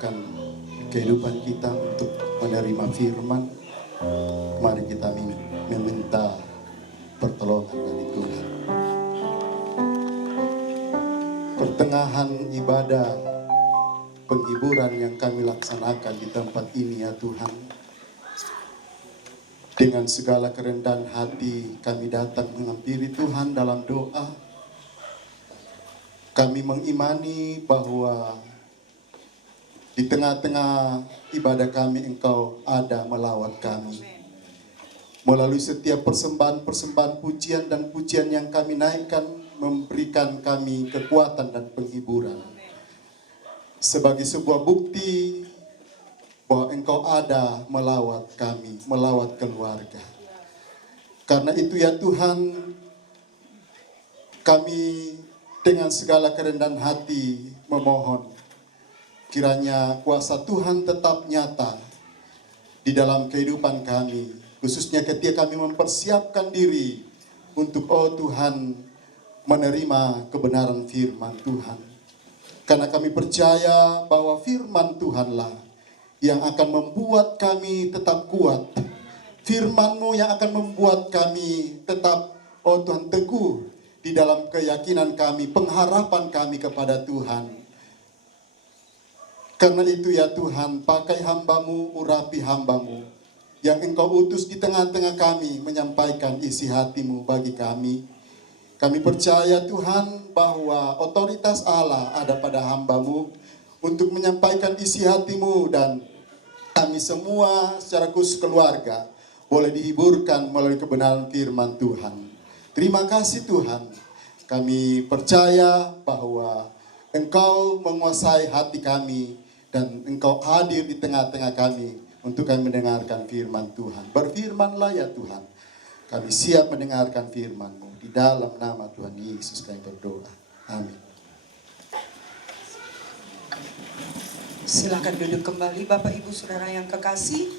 siapkan kehidupan kita untuk menerima firman. Mari kita meminta pertolongan dari Tuhan. Pertengahan ibadah penghiburan yang kami laksanakan di tempat ini ya Tuhan, dengan segala kerendahan hati kami datang menghampiri Tuhan dalam doa. Kami mengimani bahwa di tengah-tengah ibadah kami Engkau ada melawat kami. Melalui setiap persembahan-persembahan pujian dan pujian yang kami naikkan, memberikan kami kekuatan dan penghiburan. Sebagai sebuah bukti bahwa Engkau ada melawat kami, melawat keluarga. Karena itu ya Tuhan, kami dengan segala kerendahan hati memohon, kiranya kuasa Tuhan tetap nyata di dalam kehidupan kami, khususnya ketika kami mempersiapkan diri untuk Tuhan menerima kebenaran firman Tuhan. Karena kami percaya bahwa firman Tuhanlah yang akan membuat kami tetap kuat. Firman-Mu yang akan membuat kami tetap, Tuhan, teguh di dalam keyakinan kami, pengharapan kami kepada Tuhan. Karena itu ya Tuhan, pakai hamba-Mu, urapi hamba-Mu yang Engkau utus di tengah-tengah kami menyampaikan isi hati-Mu bagi kami. Kami percaya Tuhan bahwa otoritas Allah ada pada hamba-Mu untuk menyampaikan isi hati-Mu, dan kami semua secara khusus keluarga boleh dihiburkan melalui kebenaran firman Tuhan. Terima kasih Tuhan. Kami percaya bahwa Engkau menguasai hati kami dan Engkau hadir di tengah-tengah kami untuk kami mendengarkan firman Tuhan. Berfirmanlah ya Tuhan. Kami siap mendengarkan firman-Mu. Di dalam nama Tuhan Yesus kami berdoa. Amin. Silakan duduk kembali Bapak Ibu Saudara yang kekasih.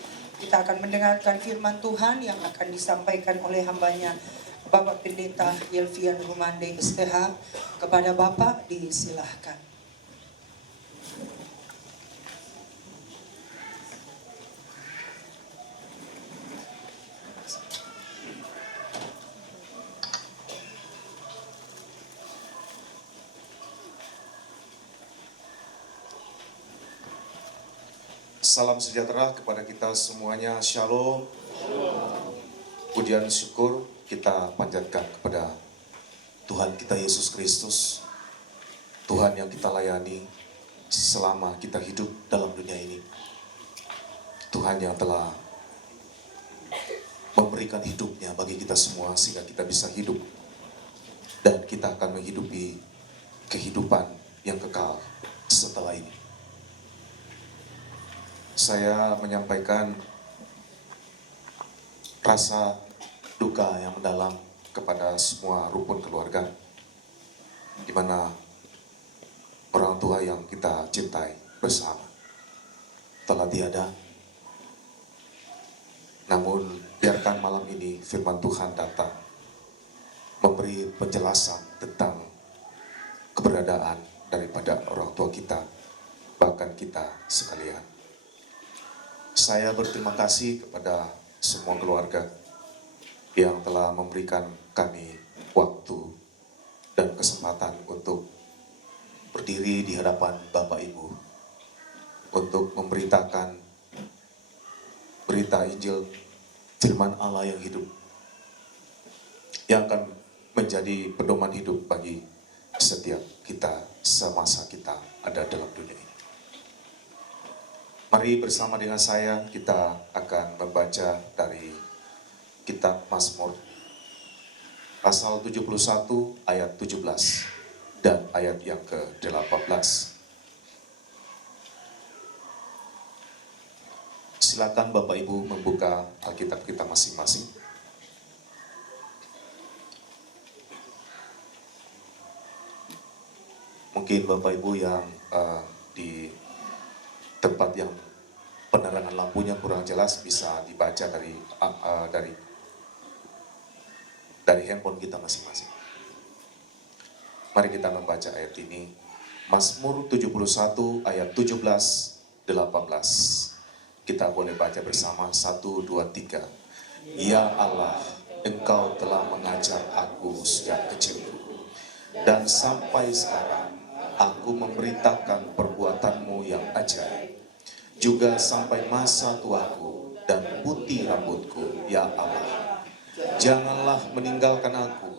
Kita akan mendengarkan firman Tuhan yang akan disampaikan oleh hambanya Bapak Pendeta Yelvian Rumande STH. Kepada Bapak disilahkan. Salam sejahtera kepada kita semuanya. Shalom. Pujian syukur kita panjatkan kepada Tuhan kita Yesus Kristus, Tuhan yang kita layani selama kita hidup dalam dunia ini. Tuhan yang telah memberikan hidupnya bagi kita semua sehingga kita bisa hidup, dan kita akan menghidupi kehidupan yang kekal setelah ini. Saya menyampaikan rasa duka yang mendalam kepada semua rukun keluarga, di mana orang tua yang kita cintai bersama telah tiada. Namun biarkan malam ini firman Tuhan datang memberi penjelasan tentang keberadaan daripada orang tua kita, bahkan kita sekalian. Saya berterima kasih kepada semua keluarga yang telah memberikan kami waktu dan kesempatan untuk berdiri di hadapan Bapak Ibu untuk memberitakan berita Injil firman Allah yang hidup, yang akan menjadi pedoman hidup bagi setiap kita semasa kita ada dalam dunia ini. Mari bersama dengan saya kita akan membaca dari kitab Mazmur pasal 71 ayat 17 dan ayat yang ke-18. Silakan Bapak Ibu membuka Alkitab kita masing-masing. Mungkin Bapak Ibu yang di tempat yang penerangan lampunya kurang jelas bisa dibaca dari handphone kita masing-masing. Mari kita membaca ayat ini. Mazmur 71 ayat 17 Kita boleh baca bersama, 1, 2, 3. Ya Allah, Engkau telah mengajar aku sejak kecilku, dan sampai sekarang aku memberitakan perbuatanmu yang ajaib, juga sampai masa tuaku dan putih rambutku. Ya Allah, janganlah meninggalkan aku,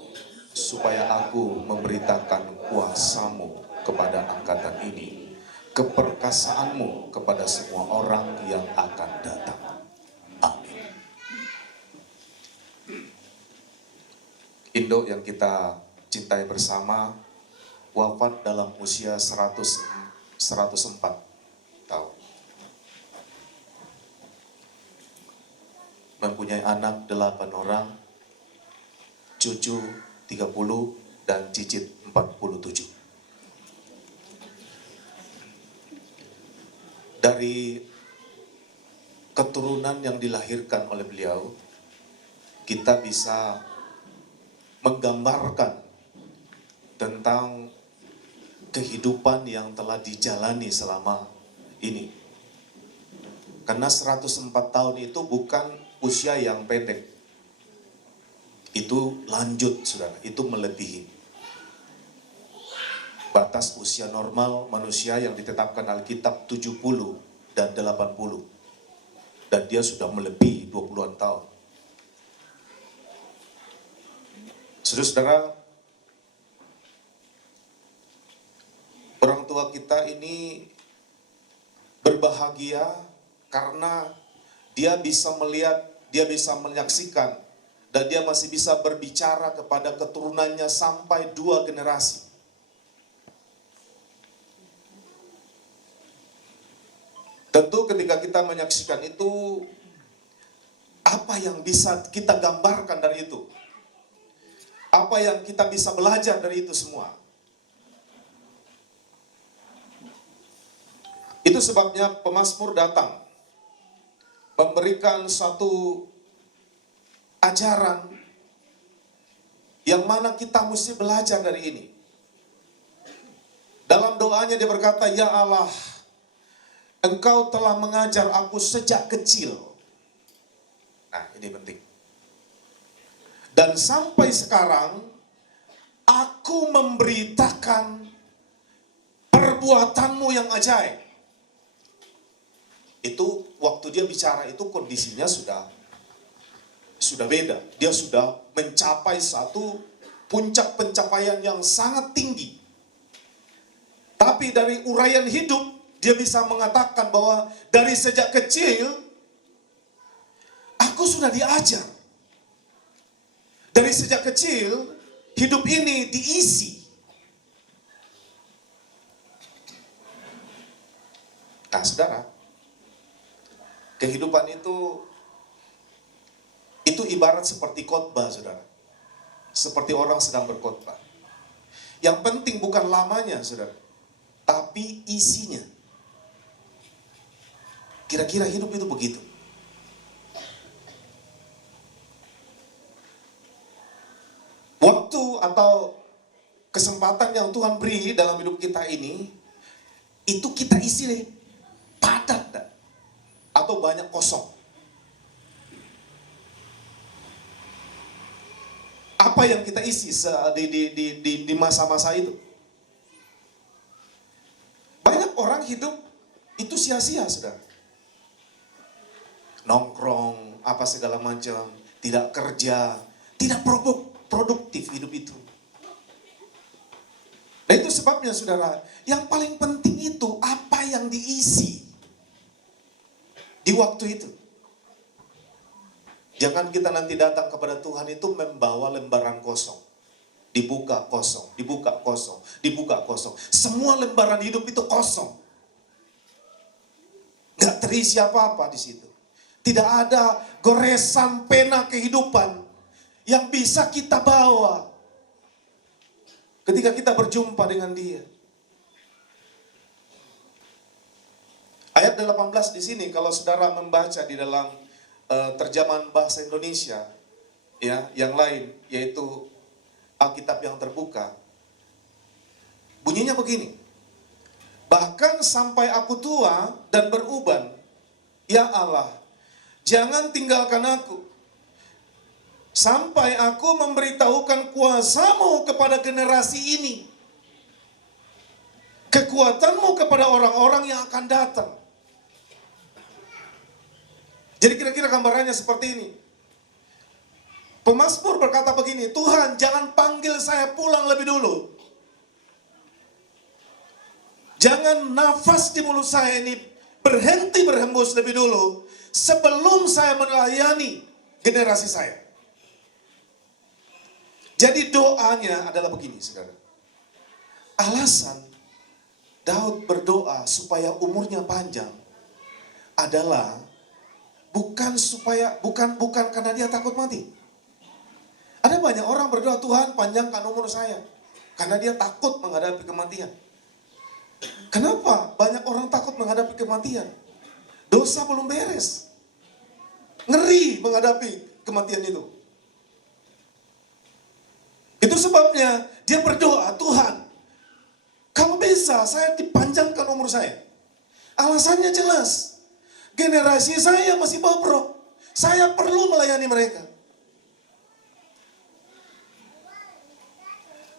supaya aku memberitakan kuasa-Mu kepada angkatan ini, keperkasaanmu kepada semua orang yang akan datang. Amin. Induk yang kita cintai bersama wafat dalam usia 104 tahun. Mempunyai anak 8 orang, cucu 30, dan cicit 47. Dari keturunan yang dilahirkan oleh beliau, kita bisa menggambarkan tentang kehidupan yang telah dijalani selama ini. Karena 104 tahun itu bukan usia yang pendek. Itu lanjut, saudara, itu melebihi batas usia normal manusia yang ditetapkan Alkitab 70 dan 80. Dan dia sudah melebihi 20-an tahun. Saudara-saudara, orang tua kita ini berbahagia karena dia bisa melihat, dia bisa menyaksikan, dan dia masih bisa berbicara kepada keturunannya sampai 2 generasi. Tentu ketika kita menyaksikan itu, apa yang bisa kita gambarkan dari itu? Apa yang kita bisa belajar dari itu semua? Itu sebabnya pemazmur datang, memberikan satu ajaran yang mana kita mesti belajar dari ini. Dalam doanya dia berkata, ya Allah, Engkau telah mengajar aku sejak kecil. Nah, ini penting. Dan sampai sekarang, aku memberitakan perbuatanmu yang ajaib. Itu waktu dia bicara itu kondisinya sudah beda. Dia sudah mencapai satu puncak pencapaian yang sangat tinggi. Tapi dari uraian hidup, dia bisa mengatakan bahwa dari sejak kecil, aku sudah diajar. Dari sejak kecil, hidup ini diisi. Nah, saudara, kehidupan itu ibarat seperti khotbah, saudara. Seperti orang sedang berkhotbah. Yang penting bukan lamanya, saudara, tapi isinya. Kira-kira hidup itu begitu. Waktu atau kesempatan yang Tuhan beri dalam hidup kita ini, itu kita isi padat atau banyak kosong. Apa yang kita isi di masa-masa itu? Banyak orang hidup itu sia-sia, saudara. Nongkrong, apa segala macam, tidak kerja, tidak produktif hidup itu. Nah, itu sebabnya, saudara, yang paling penting itu apa yang diisi di waktu itu. Jangan kita nanti datang kepada Tuhan itu membawa lembaran kosong. Dibuka kosong, dibuka kosong, dibuka kosong. Semua lembaran hidup itu kosong. Gak terisi apa-apa di situ. Tidak ada goresan pena kehidupan yang bisa kita bawa ketika kita berjumpa dengan Dia. Ayat 18 di sini, kalau saudara membaca di dalam terjemahan bahasa Indonesia, ya, yang lain, yaitu Alkitab yang terbuka, bunyinya begini. Bahkan sampai aku tua dan beruban, ya Allah, jangan tinggalkan aku. Sampai aku memberitahukan kuasa-Mu kepada generasi ini. Kekuatan-Mu kepada orang-orang yang akan datang. Jadi kira-kira gambarannya seperti ini. Pemazmur berkata begini, Tuhan jangan panggil saya pulang lebih dulu. Jangan nafas di mulut saya ini berhenti berhembus lebih dulu sebelum saya melayani generasi saya. Jadi doanya adalah begini, saudara. Alasan Daud berdoa supaya umurnya panjang adalah bukan karena dia takut mati. Ada banyak orang berdoa, Tuhan panjangkan umur saya karena dia takut menghadapi kematian. Kenapa banyak orang takut menghadapi kematian? Dosa belum beres. Ngeri menghadapi kematian itu. Itu sebabnya dia berdoa, Tuhan, kalau bisa saya dipanjangkan umur saya. Alasannya jelas. Generasi saya masih bobrok. Saya perlu melayani mereka.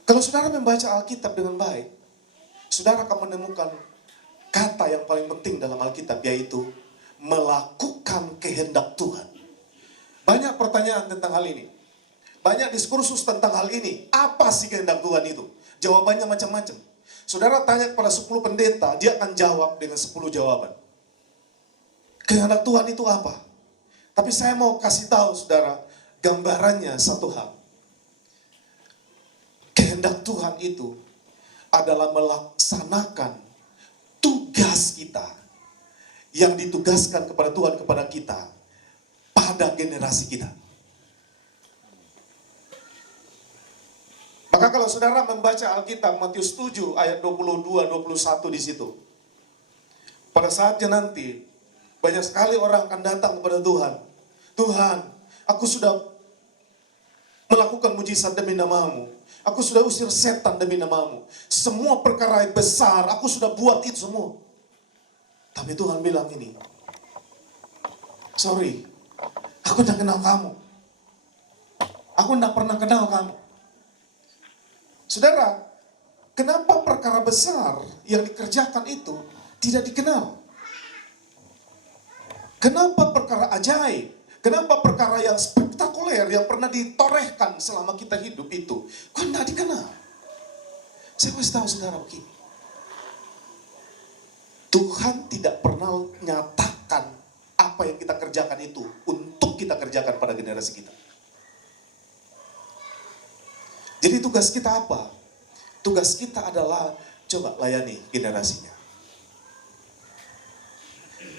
Kalau saudara membaca Alkitab dengan baik, saudara akan menemukan kata yang paling penting dalam Alkitab, yaitu melakukan kehendak Tuhan. Banyak pertanyaan tentang hal ini. Banyak diskursus tentang hal ini. Apa sih kehendak Tuhan itu? Jawabannya macam-macam. Saudara tanya kepada 10 pendeta, dia akan jawab dengan 10 jawaban. Kehendak Tuhan itu apa? Tapi saya mau kasih tahu saudara, gambarannya satu hal. Kehendak Tuhan itu adalah melaksanakan tugas kita yang ditugaskan kepada Tuhan kepada kita pada generasi kita. Maka kalau saudara membaca Alkitab Matius 7 ayat 22-21 di situ. Pada saatnya nanti banyak sekali orang akan datang kepada Tuhan. Tuhan, aku sudah melakukan mujizat demi nama-Mu. Aku sudah usir setan demi nama-Mu. Semua perkara besar, aku sudah buat itu semua. Tapi Tuhan bilang ini, sorry, aku tidak kenal kamu. Aku tidak pernah kenal kamu. Saudara, kenapa perkara besar yang dikerjakan itu tidak dikenal? Kenapa perkara ajaib? Kenapa perkara yang spektakuler yang pernah ditorehkan selama kita hidup itu kok tidak dikenal? Saya kasih tahu saudara begini. Tuhan tidak pernah nyatakan apa yang kita kerjakan itu untuk kita kerjakan pada generasi kita. Jadi tugas kita apa? Tugas kita adalah coba layani generasinya.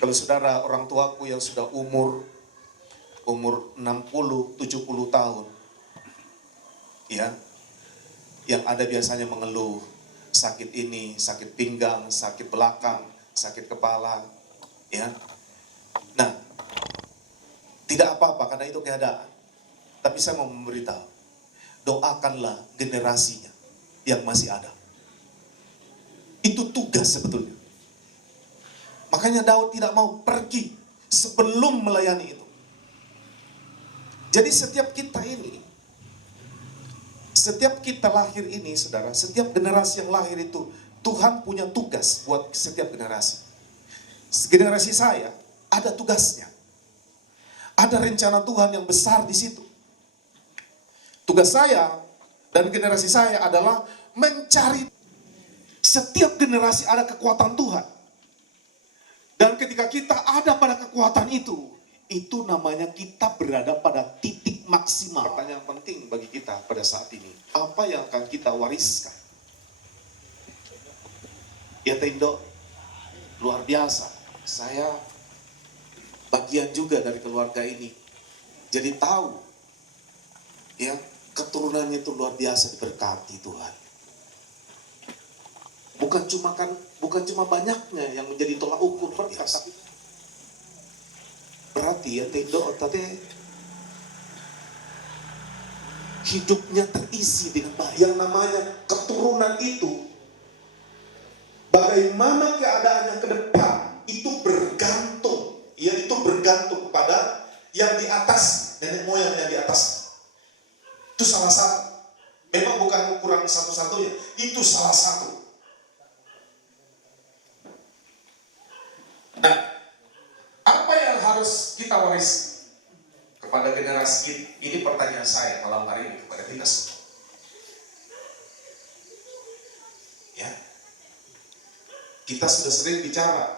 Kalau saudara orang tuaku yang sudah umur 60, 70 tahun. Ya. Yang ada biasanya mengeluh sakit ini, sakit pinggang, sakit belakang, sakit kepala, ya. Nah, tidak apa-apa karena itu keadaan. Tapi saya mau memberitahu, doakanlah generasinya yang masih ada. Itu tugas sebetulnya. Makanya Daud tidak mau pergi sebelum melayani itu. Jadi setiap kita lahir ini, saudara, setiap generasi yang lahir itu, Tuhan punya tugas buat setiap generasi. Generasi saya ada tugasnya. Ada rencana Tuhan yang besar di situ. Tugas saya dan generasi saya adalah mencari, setiap generasi ada kekuatan Tuhan. Dan ketika kita ada pada kekuatan itu namanya kita berada pada titik maksimal. Pertanyaan penting bagi kita pada saat ini, apa yang akan kita wariskan? Ya Tendo, luar biasa. Saya bagian juga dari keluarga ini. Jadi tahu, ya keturunannya itu luar biasa diberkati Tuhan. Bukan cuma banyaknya yang menjadi tolak ukur berkat, tapi berarti ya Tendo tadi hidupnya terisi dengan baik. Yang namanya keturunan itu bagaimana keadaannya ke depan itu bergantung, yaitu bergantung kepada yang di atas, nenek moyang yang di atas. Itu salah satu. Memang bukan ukuran satu-satunya, itu salah satu. Nah, apa yang harus kita waris kepada generasi ini? Pertanyaan saya malam hari ini kepada kita semua. Ya, kita sudah sering bicara,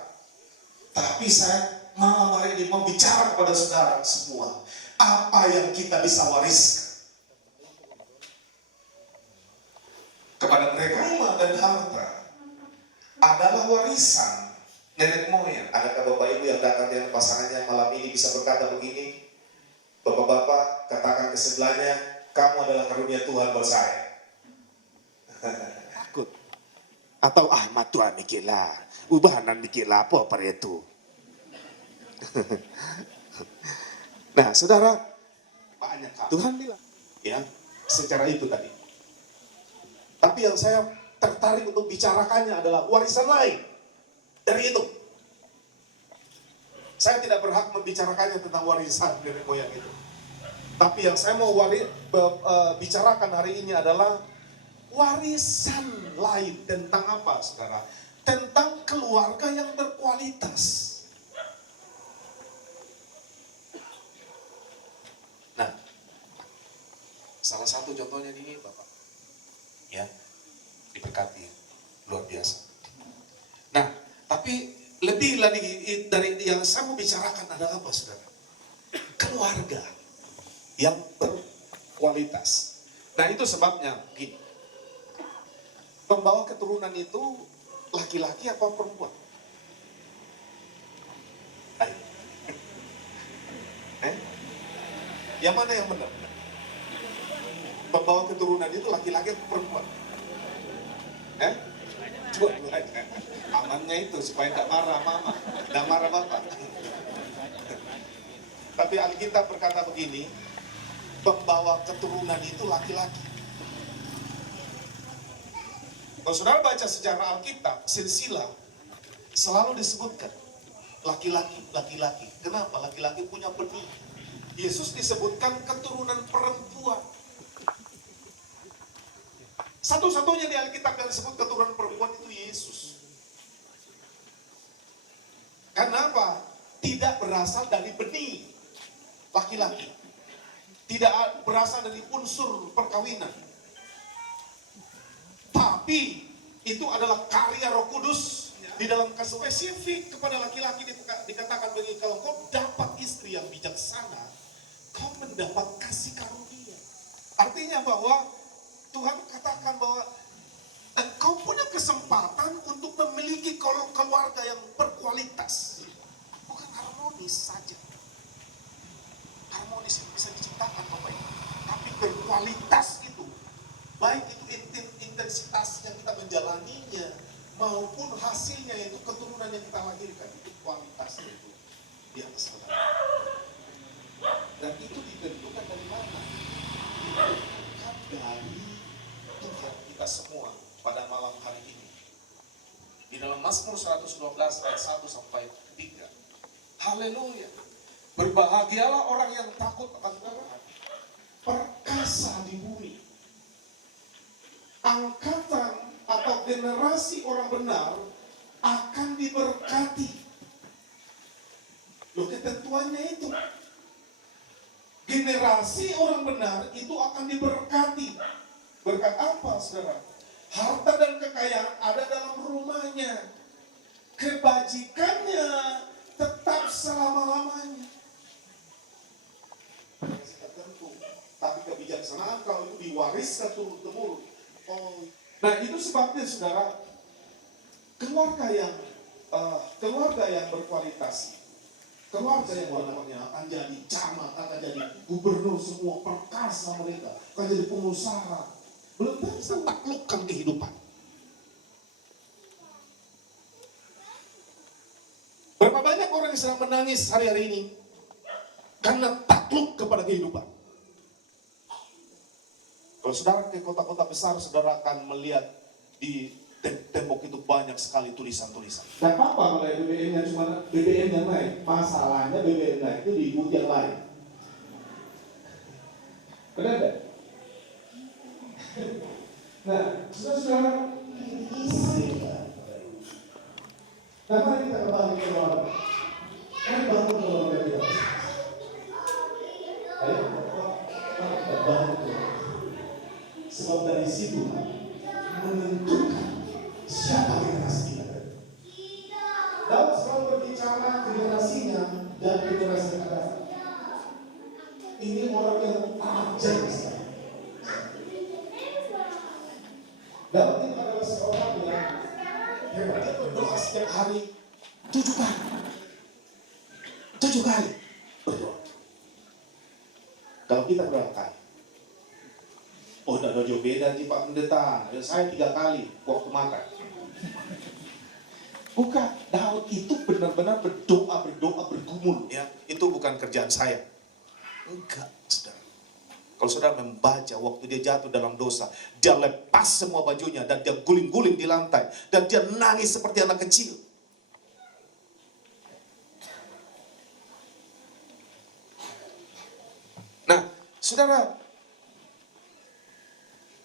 tapi saya malam hari ini mau bicara kepada saudara semua. Apa yang kita bisa wariskan kepada mereka? Rumah dan harta adalah warisan nenek moyang. Adakah Bapak Ibu yang datang dengan pasangannya malam ini bisa berkata begini? Bapak-bapak, katakan ke sebelahnya, kamu adalah karunia Tuhan buat saya. Takut. Atau mat Tuhan mikirlah, ubahanan mikirlah apa itu. Nah, saudara, banyak Tuhan bilang, ya, secara itu tadi. Tapi yang saya tertarik untuk bicarakannya adalah warisan lain dari itu. Saya tidak berhak membicarakannya tentang warisan nenek moyang itu. Tapi yang saya mau bicarakan hari ini adalah warisan lain. Tentang apa, saudara? Tentang keluarga yang berkualitas. Nah, salah satu contohnya ini, Bapak. Ya, diberkati luar biasa. Nah, tapi lebih lagi dari yang saya mau bicarakan adalah apa, saudara? Keluarga yang berkualitas. Nah, itu sebabnya gini. Pembawa keturunan itu laki-laki apa perempuan? Ayo. Yang mana yang benar? Pembawa keturunan itu laki-laki atau perempuan? Coba amannya itu supaya tidak marah mama, tidak marah bapak. Tapi Alkitab berkata begini, pembawa keturunan itu laki-laki. Kalau saudara baca sejarah Alkitab, silsilah selalu disebutkan laki-laki, laki-laki. Kenapa? Laki-laki punya benih. Yesus disebutkan keturunan perempuan. Satu-satunya di Alkitab yang disebut keturunan perempuan itu Yesus. Karena apa? Tidak berasal dari benih laki-laki. Tidak berasal dari unsur perkawinan. Tapi itu adalah karya Roh Kudus di dalam spesifik kepada laki-laki dikatakan begini, kalau kau dapat istri yang bijaksana, kau mendapat kasih karunia. Artinya bahwa Tuhan katakan bahwa engkau punya kesempatan untuk memiliki keluarga yang berkualitas. Bukan harmonis saja. Harmonis yang bisa diciptakan Bapak Ibu. Tapi berkualitas itu. Baik itu intensitas yang kita menjalaninya maupun hasilnya, yaitu keturunan yang kita lahirkan, itu kualitasnya itu di atas saudara. Dan itu ditentukan dari mana? Ditentukan dari Tuhan kita semua pada malam hari ini. Di dalam Mazmur 112 ayat 1 sampai 3. Haleluya. Berbahagialah orang yang takut akan Tuhan, perkasa di bumi. Angkatan atau generasi orang benar akan diberkati. Loh, ketentuannya itu. Generasi orang benar itu akan diberkati. Berkat apa, saudara? Harta dan kekayaan ada dalam rumahnya. Kebajikannya tetap selama-lamanya. Tentu. Tapi kebijaksanaan kalau itu diwariskan turun-temurun. Nah, itu sebabnya, saudara, keluarga yang berkualitas, keluarga yang namanya akan jadi camat, akan jadi gubernur semua, perkasa mereka, akan jadi pengusaha. Belum bisa taklukkan kehidupan. Berapa banyak orang yang sedang menangis hari-hari ini karena takluk kepada kehidupan. Kalau saudara ke kota-kota besar, saudara akan melihat di tembok itu banyak sekali tulisan-tulisan. Gak apa-apa kalau BBM-nya cuma BBM yang naik. Masalahnya BBM naik itu diikuti yang lain. Benar nggak? Nah, saudara, ini isi. Nah, mari kita kembali ke Tuhan. Kan bangun kalau kita. Ayo, kita bangun. Sebab dari situ menentukan siapa generasi kita. Daud selalu berbicara generasinya dan generasi yang akan datang. Ini orang yang ajaib sekali. Daud itu adalah seorang yang hebat. Dia berdoa setiap hari 7 kali. 7 kali berdoa. Kalau kita berapa kali? Oh, tidak ada jauh beda sih Pak Pendeta. Saya 3 kali waktu makan. Bukan, Daud itu benar-benar berdoa, bergumul. Ya, itu bukan kerjaan saya. Enggak, saudara. Kalau saudara membaca waktu dia jatuh dalam dosa, dia lepas semua bajunya dan dia guling-guling di lantai dan dia nangis seperti anak kecil. Nah, saudara,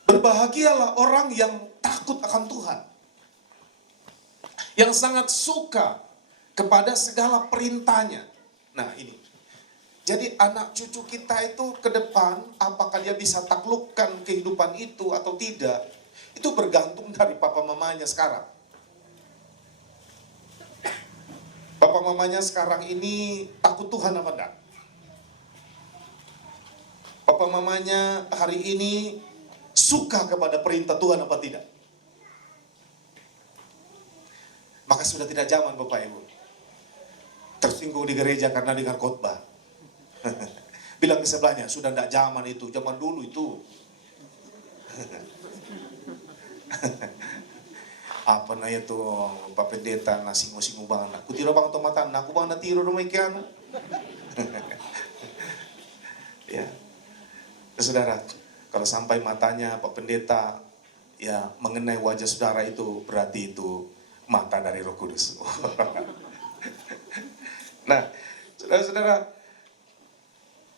berbahagialah orang yang takut akan Tuhan. Yang sangat suka kepada segala perintahnya. Nah, ini. Jadi anak cucu kita itu ke depan, apakah dia bisa taklukkan kehidupan itu atau tidak, itu bergantung dari papa mamanya sekarang. Papa mamanya sekarang ini takut Tuhan apa enggak? Papa mamanya hari ini suka kepada perintah Tuhan apa tidak? Maka sudah tidak zaman Bapak Ibu tersinggung di gereja karena dengar khotbah. Bilang ke sebelahnya, sudah tidak zaman itu, zaman dulu itu. Apa na itu Pak Pendeta na singo-singo banget. Aku tiro bang tomatan, aku bang na tiro rumah ikan. Ya, saudara, kalau sampai matanya Pak Pendeta ya mengenai wajah saudara itu berarti itu mata dari Roh Kudus. Nah, saudara-saudara,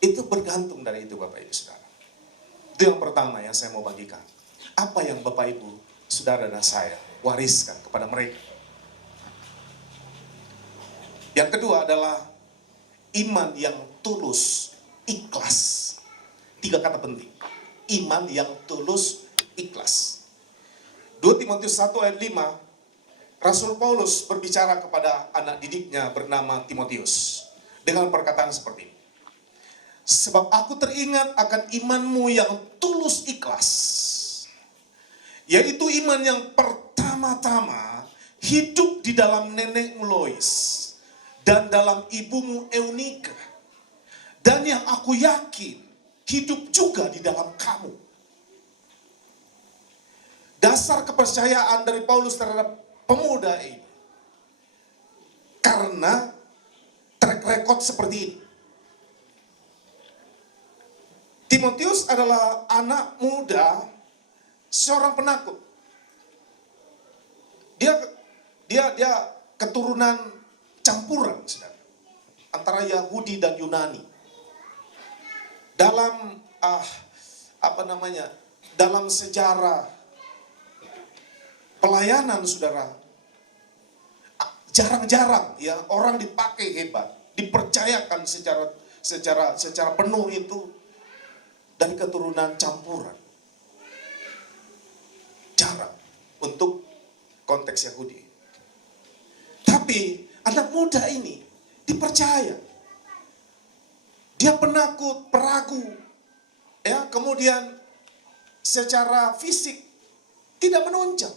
itu bergantung dari itu Bapak Ibu Saudara. Itu yang pertama yang saya mau bagikan. Apa yang Bapak Ibu Saudara dan saya wariskan kepada mereka. Yang kedua adalah iman yang tulus, ikhlas. 3 kata penting. Iman yang tulus, ikhlas. 2 Timotius 1 ayat 5, Rasul Paulus berbicara kepada anak didiknya bernama Timotius dengan perkataan seperti ini. Sebab aku teringat akan imanmu yang tulus ikhlas. Yaitu iman yang pertama-tama hidup di dalam nenekmu Lois dan dalam ibumu Eunika. Dan yang aku yakin hidup juga di dalam kamu. Dasar kepercayaan dari Paulus terhadap pemuda ini. Karena track record seperti ini. Timotius adalah anak muda, seorang penakut. Dia keturunan campuran, saudara, antara Yahudi dan Yunani. Dalam dalam sejarah pelayanan, saudara, jarang-jarang ya orang dipakai hebat, dipercayakan secara penuh itu dari keturunan campuran. Jarang untuk konteks Yahudi. Tapi anak muda ini dipercaya. Dia penakut, peragu. Ya, kemudian secara fisik tidak menonjol.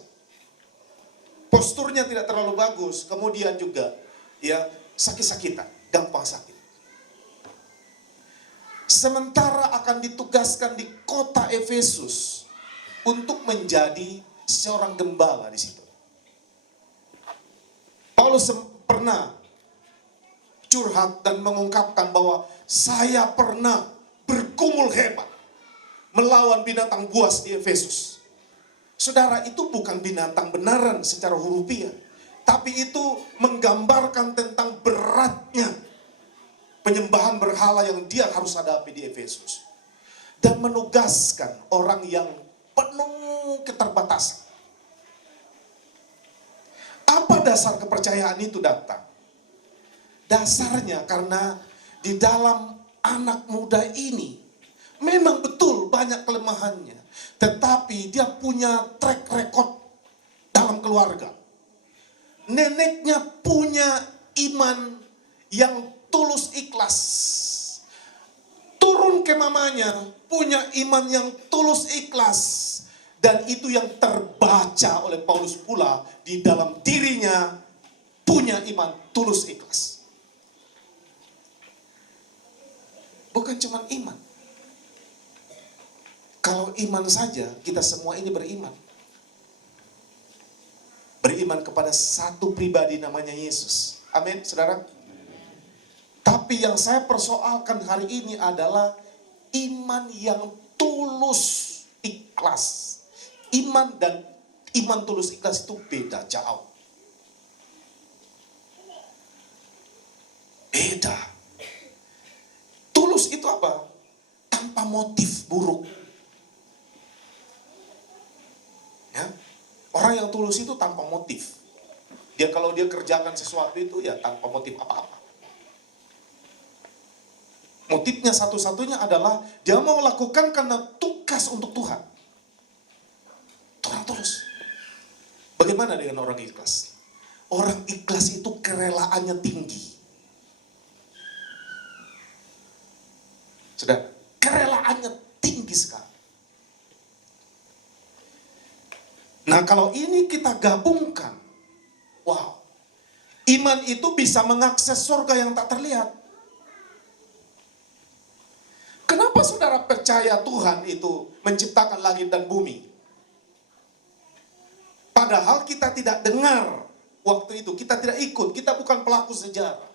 Posturnya tidak terlalu bagus, kemudian juga ya sakit-sakitan, gampang sakit. Sementara akan ditugaskan di kota Efesus untuk menjadi seorang gembala di situ. Paulus pernah curhat dan mengungkapkan bahwa saya pernah bergumul hebat melawan binatang buas di Efesus. Saudara, itu bukan binatang benaran secara hurufiah, tapi itu menggambarkan tentang beratnya penyembahan berhala yang dia harus hadapi di Efesus. Dan menugaskan orang yang penuh keterbatasan. Apa dasar kepercayaan itu datang? Dasarnya karena di dalam anak muda ini memang betul banyak kelemahannya. Tetapi dia punya track record dalam keluarga. Neneknya punya iman yang tulus ikhlas. Turun ke mamanya, punya iman yang tulus ikhlas. Dan itu yang terbaca oleh Paulus pula di dalam dirinya, punya iman tulus ikhlas. Bukan cuma iman. Kalau iman saja, kita semua ini beriman. Beriman kepada satu pribadi namanya Yesus. Amin, saudara. Tapi yang saya persoalkan hari ini adalah iman yang tulus ikhlas. Iman dan iman tulus ikhlas itu beda jauh. Beda. Tulus itu apa? Tanpa motif buruk. Ya. Orang yang tulus itu tanpa motif. Dia kalau dia kerjakan sesuatu itu ya tanpa motif apa-apa. Motifnya satu-satunya adalah dia mau lakukan karena tugas untuk Tuhan. Orang tulus. Bagaimana dengan orang ikhlas? Orang ikhlas itu kerelaannya tinggi. Saudara, kerelaannya tinggi sekali. Nah, kalau ini kita gabungkan, wow, iman itu bisa mengakses surga yang tak terlihat. Kenapa saudara percaya Tuhan itu menciptakan langit dan bumi? Padahal kita tidak dengar waktu itu, kita tidak ikut, kita bukan pelaku sejarah.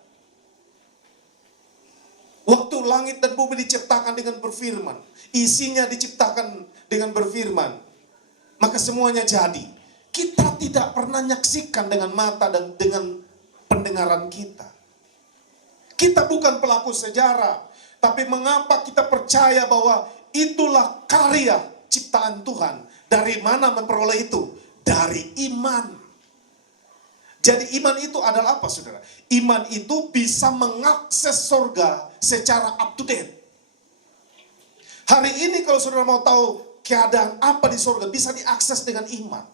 Waktu langit dan bumi diciptakan dengan berfirman, isinya diciptakan dengan berfirman, maka semuanya jadi. Kita tidak pernah menyaksikan dengan mata dan dengan pendengaran kita. Kita bukan pelaku sejarah, tapi mengapa kita percaya bahwa itulah karya ciptaan Tuhan? Dari mana memperoleh itu? Dari iman. Jadi iman itu adalah apa, saudara? Iman itu bisa mengakses surga secara up to date. Hari ini kalau saudara mau tahu keadaan apa di surga, bisa diakses dengan iman.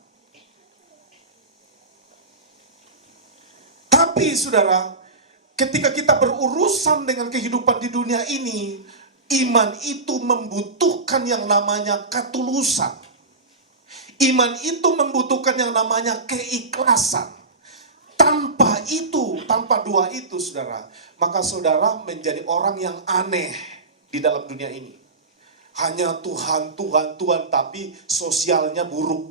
Tapi saudara, ketika kita berurusan dengan kehidupan di dunia ini, iman itu membutuhkan yang namanya ketulusan. Iman itu membutuhkan yang namanya keikhlasan. Tanpa itu, tanpa dua itu saudara, maka saudara menjadi orang yang aneh di dalam dunia ini. Hanya Tuhan, Tuhan, Tuhan, tapi sosialnya buruk.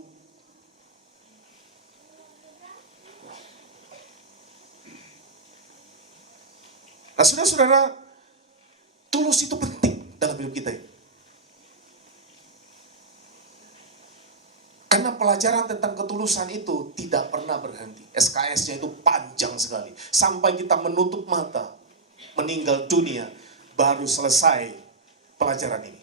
Nah, saudara-saudara, tulus itu penting dalam hidup kita ini. Karena pelajaran tentang ketulusan itu tidak pernah berhenti. SKS-nya itu panjang sekali. Sampai kita menutup mata, meninggal dunia, baru selesai pelajaran ini.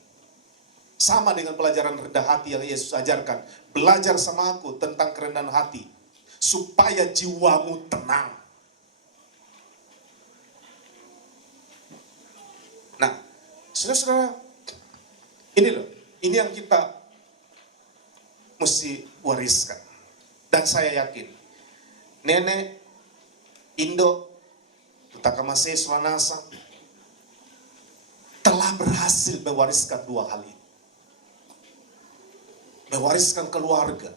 Sama dengan pelajaran rendah hati yang Yesus ajarkan. Belajar sama aku tentang kerendahan hati, supaya jiwamu tenang. Nah, saudara-saudara, ini loh, ini yang kita mesti wariskan. Dan saya yakin, nenek Indo, Tutakama Swanasa, telah berhasil mewariskan dua hal ini. Mewariskan keluarga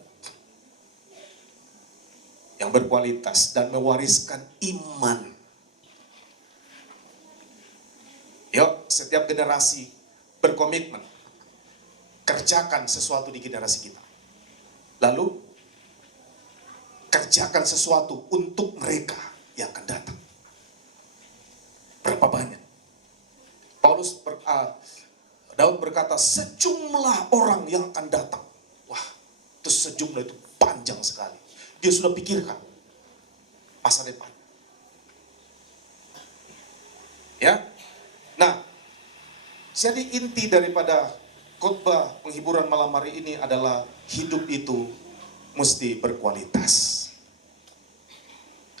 yang berkualitas dan mewariskan iman. Yuk, setiap generasi berkomitmen kerjakan sesuatu di generasi kita. Lalu kerjakan sesuatu untuk mereka yang akan datang. Berapa banyak? Daud berkata, sejumlah orang yang akan datang. Wah, itu sejumlah itu panjang sekali. Dia sudah pikirkan masa depan. Ya. Nah, jadi inti daripada khotbah penghiburan malam hari ini adalah hidup itu mesti berkualitas.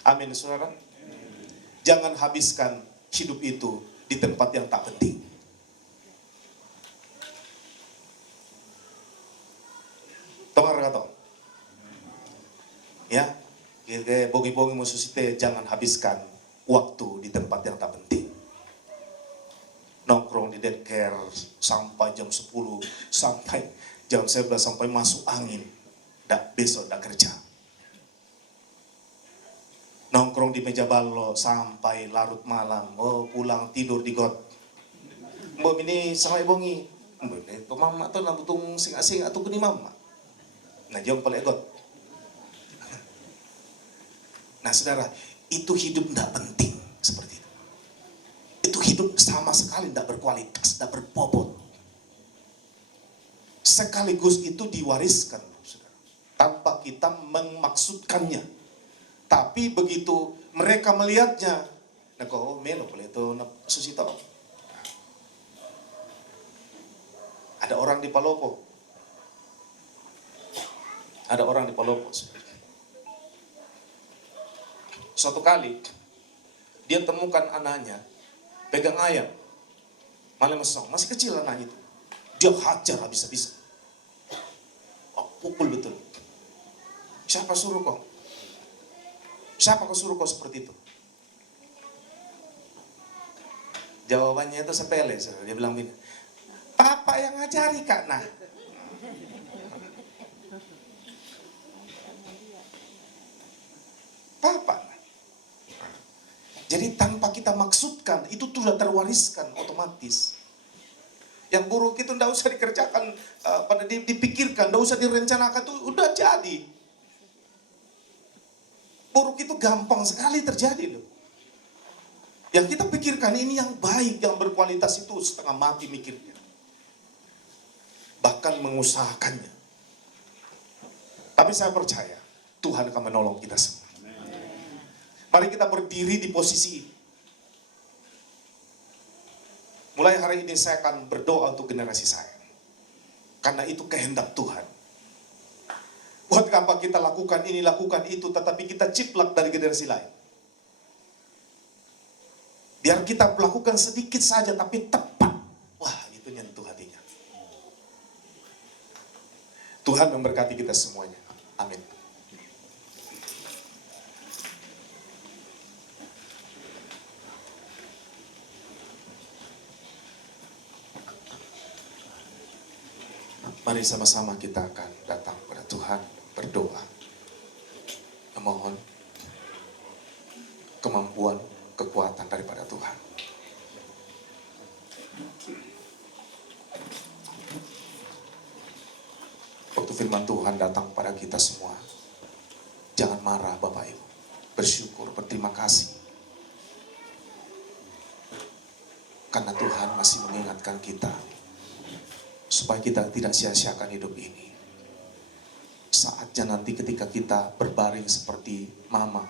Amin, saudara. Jangan habiskan hidup itu di tempat yang tak penting. Tongar kata. Ya, bogi-bogi musuh jangan habiskan waktu di tempat yang tak penting. Nongkrong di daycare sampai jam 10, sampai jam 11, sampai masuk angin. Besok dak kerja. Nongkrong di meja balo sampai larut malam. Oh, pulang tidur di got. Mbak ini sampai bongi. Mbak itu mama tuh nabutung singa-singa tuh gini mama. Nah, jom pala got. Nah, saudara, itu hidup tidak penting seperti itu. Itu hidup sama sekali tidak berkualitas, tidak berbobot. Sekaligus itu diwariskan, saudara, tanpa kita memaksudkannya. Tapi begitu mereka melihatnya, nah kok melo boleh itu susito. Ada orang di Palopo. Ada orang di Palopo. Suatu kali dia temukan anaknya pegang ayam. Malam masih kecil anaknya itu. Dia hajar habis-habisan. Oh, pukul betul. Siapa suruh kau? Siapa kau suruh kau seperti itu? Jawabannya itu sepele. Dia bilang gini, Papa yang ngajari Kak. Nah, Papa. Jadi tanpa kita maksudkan, itu sudah terwariskan otomatis. Yang buruk itu tidak usah dikerjakan, pada dipikirkan, tidak usah direncanakan, itu udah jadi. Buruk itu gampang sekali terjadi loh. Yang kita pikirkan ini yang baik, yang berkualitas itu setengah mati mikirnya. Bahkan mengusahakannya. Tapi saya percaya, Tuhan akan menolong kita semua. Mari kita berdiri di posisi ini. Mulai hari ini saya akan berdoa untuk generasi saya. Karena itu kehendak Tuhan. Buat apa kita lakukan ini, lakukan itu, tetapi kita ciplak dari generasi lain. Biar kita melakukan sedikit saja, tapi tepat. Wah, itu nyentuh hatinya. Tuhan memberkati kita semuanya. Amin. Mari sama-sama kita akan datang kepada Tuhan, berdoa, memohon kemampuan, kekuatan daripada Tuhan. Waktu firman Tuhan datang pada kita semua, jangan marah Bapak Ibu, bersyukur, berterima kasih. Karena Tuhan masih mengingatkan kita, supaya kita tidak sia-siakan hidup ini. Saatnya nanti ketika kita berbaring seperti mama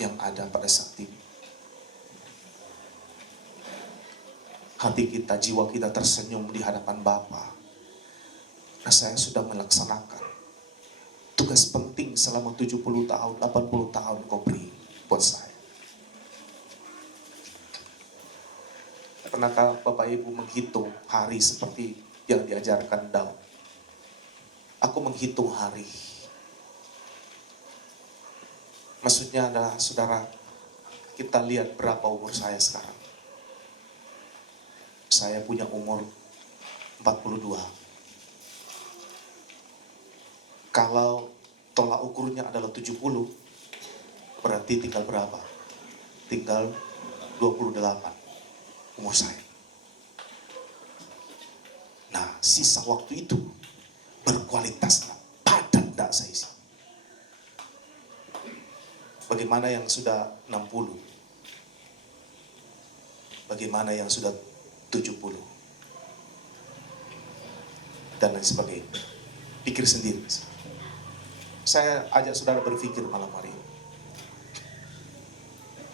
yang ada pada saat ini. Hati kita, jiwa kita tersenyum di hadapan Bapa. Nah, saya sudah melaksanakan tugas penting selama 70 tahun, 80 tahun kau beri buat saya. Pernahkah Bapak Ibu menghitung hari seperti yang diajarkan Daud? Aku menghitung hari. Maksudnya adalah, saudara, kita lihat berapa umur saya sekarang. Saya punya umur 42. Kalau tolak ukurnya adalah 70, berarti tinggal berapa? Tinggal 28 umur saya. Nah, sisa waktu itu berkualitas, padat tidak saya isi. Bagaimana yang sudah 60? Bagaimana yang sudah 70? Dan lain sebagainya. Pikir sendiri. Saya ajak saudara berpikir malam hari ini.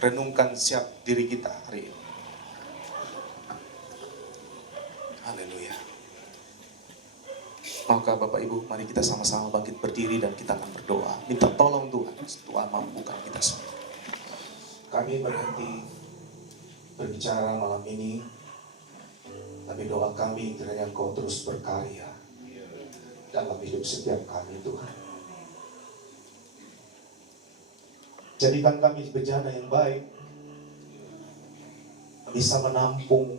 Renungkan siap diri kita hari ini. Haleluya. Maukah Bapak Ibu, mari kita sama-sama bangkit berdiri dan kita akan berdoa. Minta tolong Tuhan, Tuhan mampukan kita semua. Kami berhenti berbicara malam ini, tapi doa kami kiranya Engkau terus berkarya dalam hidup setiap kami Tuhan. Jadikan kami bejana yang baik, bisa menampung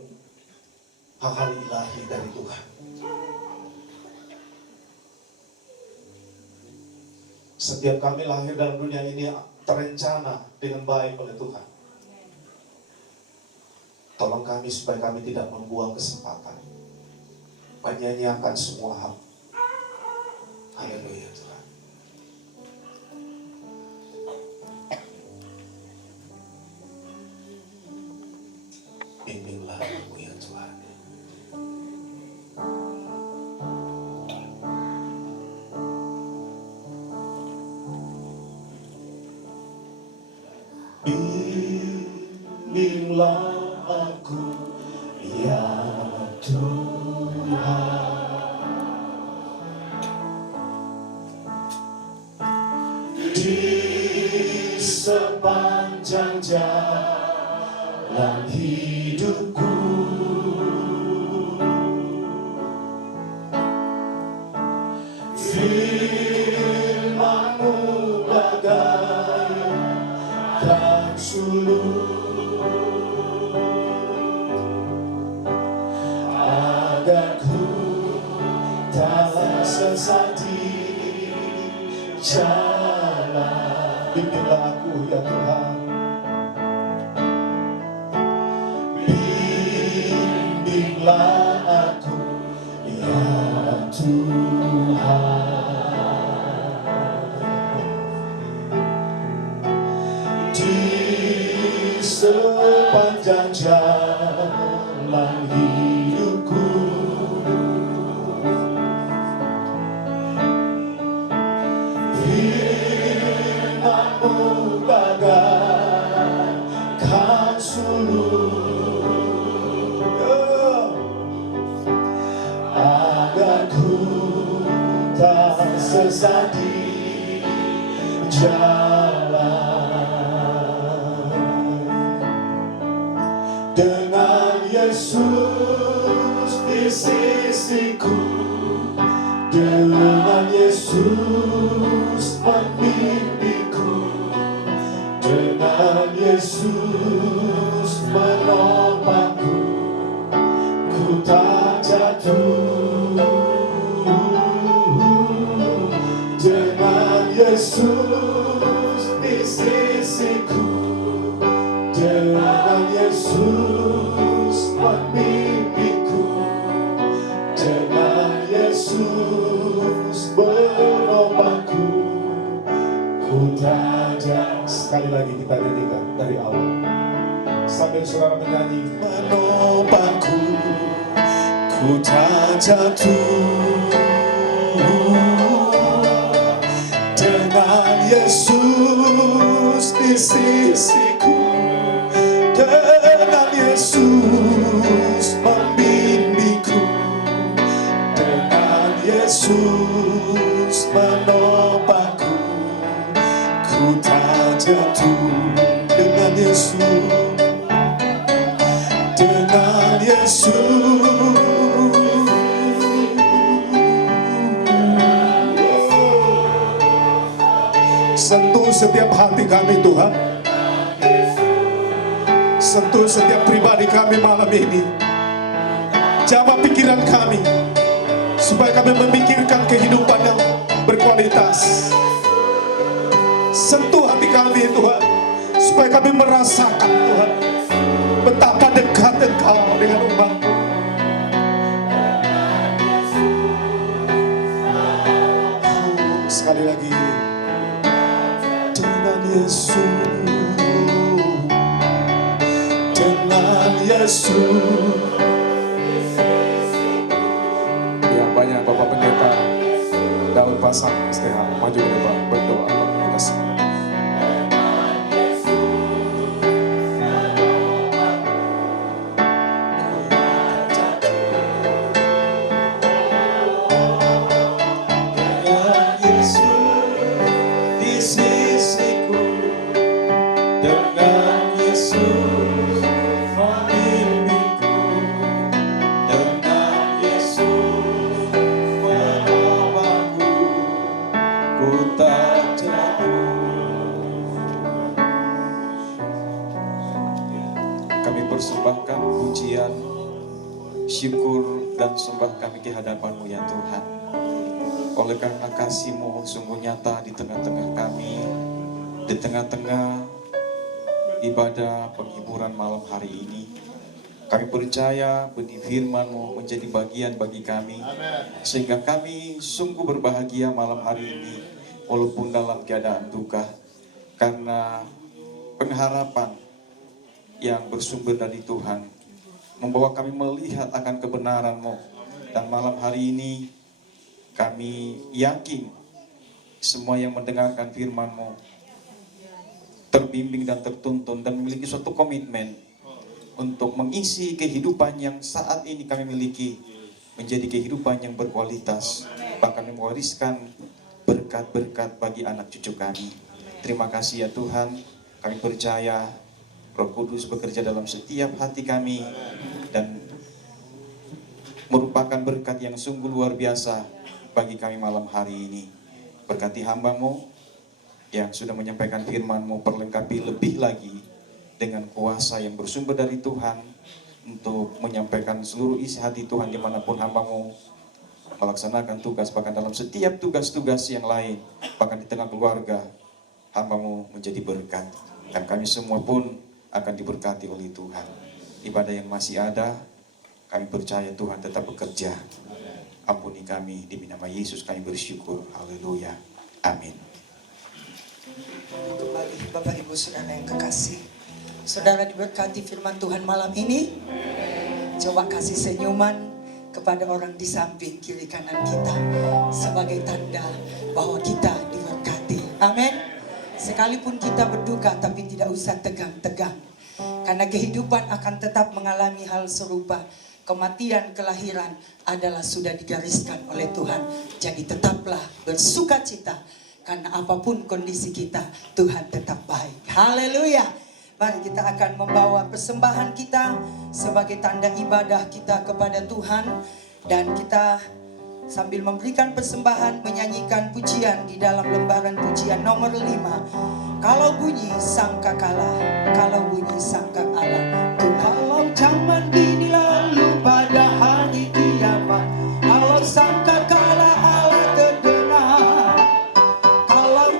hal-hal ilahi dari Tuhan. Setiap kami lahir dalam dunia ini terencana dengan baik oleh Tuhan. Tolong kami supaya kami tidak membuang kesempatan menyanyiakan semua hal. Haleluya Tuhan. Bimbinglah aku ya Tuhan. Bimbinglah aku ya Tuhan. Di sepanjang jalan hidupku, firman-Mu bagaikan suluh, agar ku tak sesat di jalan. Bimbinglah aku ya Tuhan. Bimbinglah aku ya Tuhan. Di sepanjang jalan hidupku, firman-Mu bagaikan suluh, agar ku tak sesat di jalan. Dengan Yesus di sisiku, dengan Yesus membimbingku, dengan Yesus menopangku, ku tak jatuh. Dengan Yesus di sisiku, dengan Yesus membimbingku, dengan Yesus menopangku, ku tak jatuh. Sekali lagi kita nyanyikan dari awal sambil saudara menyanyi. Menopangku, ku tak jatuh. Dengan Yesus di sisiku, dengan Yesus membimbingku, dengan Yesus menopangku, ku tak jatuh. Dengan Yesus, dengan Yesus. Sentuh setiap hati kami Tuhan. Sentuh setiap pribadi kami malam ini. Jawab pikiran kami, supaya kami memikirkan kehidupan yang berkualitas. Sentuh hati kami Tuhan, supaya kami merasakan Tuhan betapa dekat Engkau dengan umat-Mu. Sekali lagi, dengan Yesus, dengan Yesus. Yang banyak Bapak Pendeta Daud pasang. STH maju ke depan berdoa bagi kita semua. Dengan Yesus di sisiku, dengan Yesus membimbingku, dengan Yesus menopangku, ku tak jatuh. Kami persembahkan pujian, syukur dan sembah kami di hadapan-Mu ya Tuhan. Oleh karena kasih-Mu sungguh nyata di tengah-tengah kami, di tengah-tengah ibadah penghiburan malam hari ini. Kami percaya benih firman-Mu menjadi bagian bagi kami, sehingga kami sungguh berbahagia malam hari ini, walaupun dalam keadaan duka, karena pengharapan yang bersumber dari Tuhan membawa kami melihat akan kebenaran-Mu. Dan malam hari ini kami yakin semua yang mendengarkan firman-Mu terbimbing dan tertuntun dan memiliki suatu komitmen untuk mengisi kehidupan yang saat ini kami miliki menjadi kehidupan yang berkualitas, bahkan mewariskan berkat-berkat bagi anak cucu kami. Terima kasih ya Tuhan, kami percaya Roh Kudus bekerja dalam setiap hati kami dan merupakan berkat yang sungguh luar biasa bagi kami malam hari ini. Berkati hamba-Mu yang sudah menyampaikan firman-Mu, perlengkapi lebih lagi dengan kuasa yang bersumber dari Tuhan untuk menyampaikan seluruh isi hati Tuhan dimanapun hamba-Mu melaksanakan tugas, bahkan dalam setiap tugas-tugas yang lain, bahkan di tengah keluarga, hamba-Mu menjadi berkat. Dan kami semua pun akan diberkati oleh Tuhan. Ibadah yang masih ada, kami percaya Tuhan tetap bekerja. Ampuni kami, demi nama Yesus kami bersyukur. Haleluya. Amin. Kembali Bapak Ibu Saudara yang kekasih, saudara diberkati firman Tuhan malam ini. Coba kasih senyuman kepada orang di samping kiri kanan kita sebagai tanda bahwa kita diberkati. Amin. Sekalipun kita berduka, tapi tidak usah tegang-tegang, karena kehidupan akan tetap mengalami hal serupa. Kematian, kelahiran adalah sudah digariskan oleh Tuhan. Jadi tetaplah bersukacita, karena apapun kondisi kita, Tuhan tetap baik. Haleluya. Mari kita akan membawa persembahan kita sebagai tanda ibadah kita kepada Tuhan. Dan kita sambil memberikan persembahan, menyanyikan pujian di dalam lembaran pujian nomor 5. Kalau bunyi sangkakala, kalau bunyi sangkakala, kalau zaman kini lalu pada hari kiamat, kalau sangkakala Allah terdengar, kalau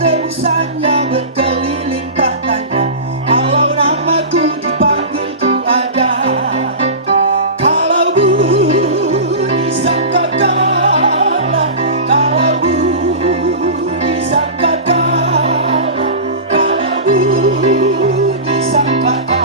tebusannya berkeliling tahtanya, kalau namaku dipanggil ku ada, kalau bunyi sangkakala, kalau bunyi sangkakala, kalau bunyi sangkakala.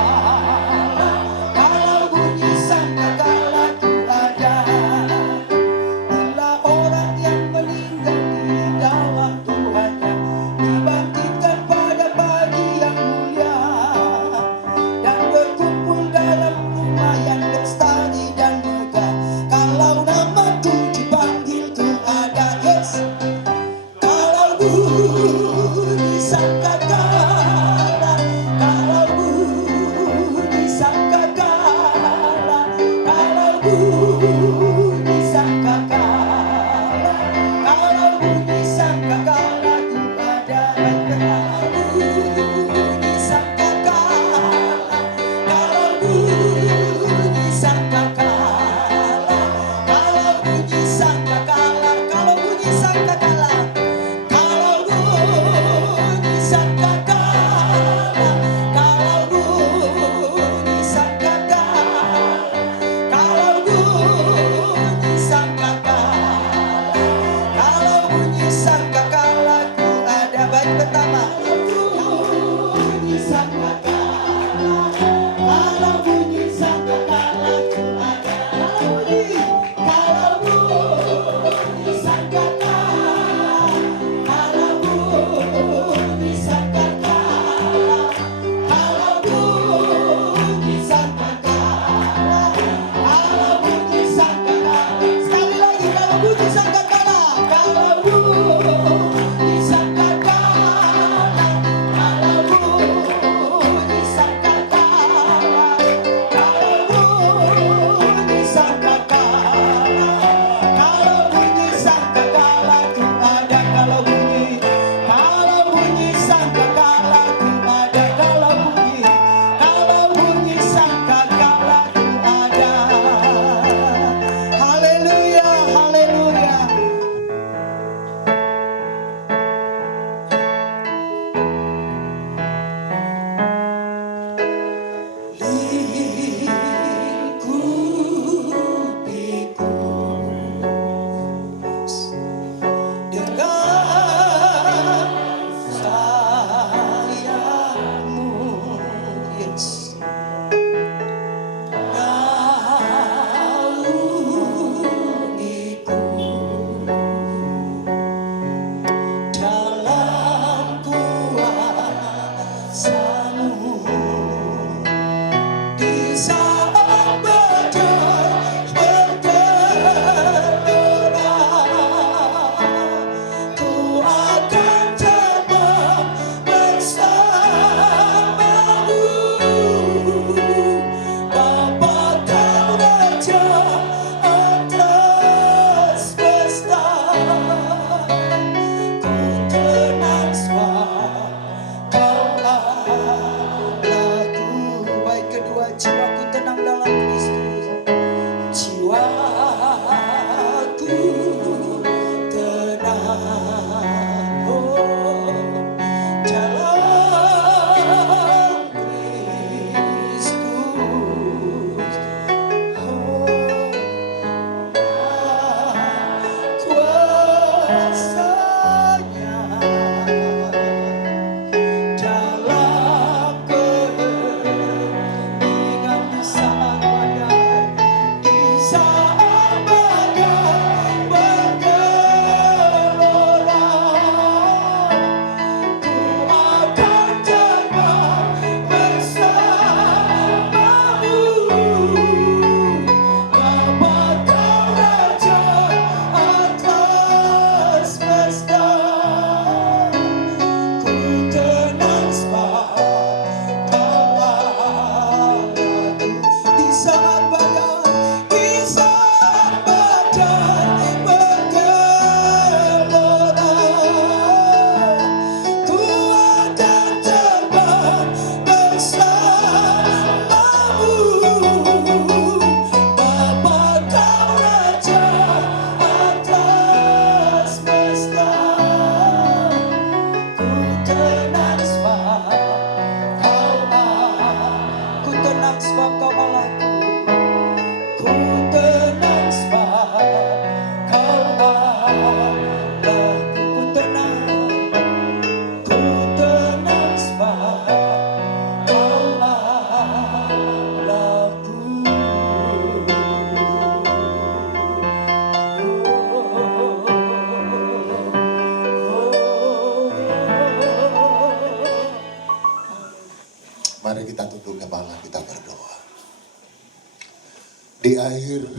Di akhir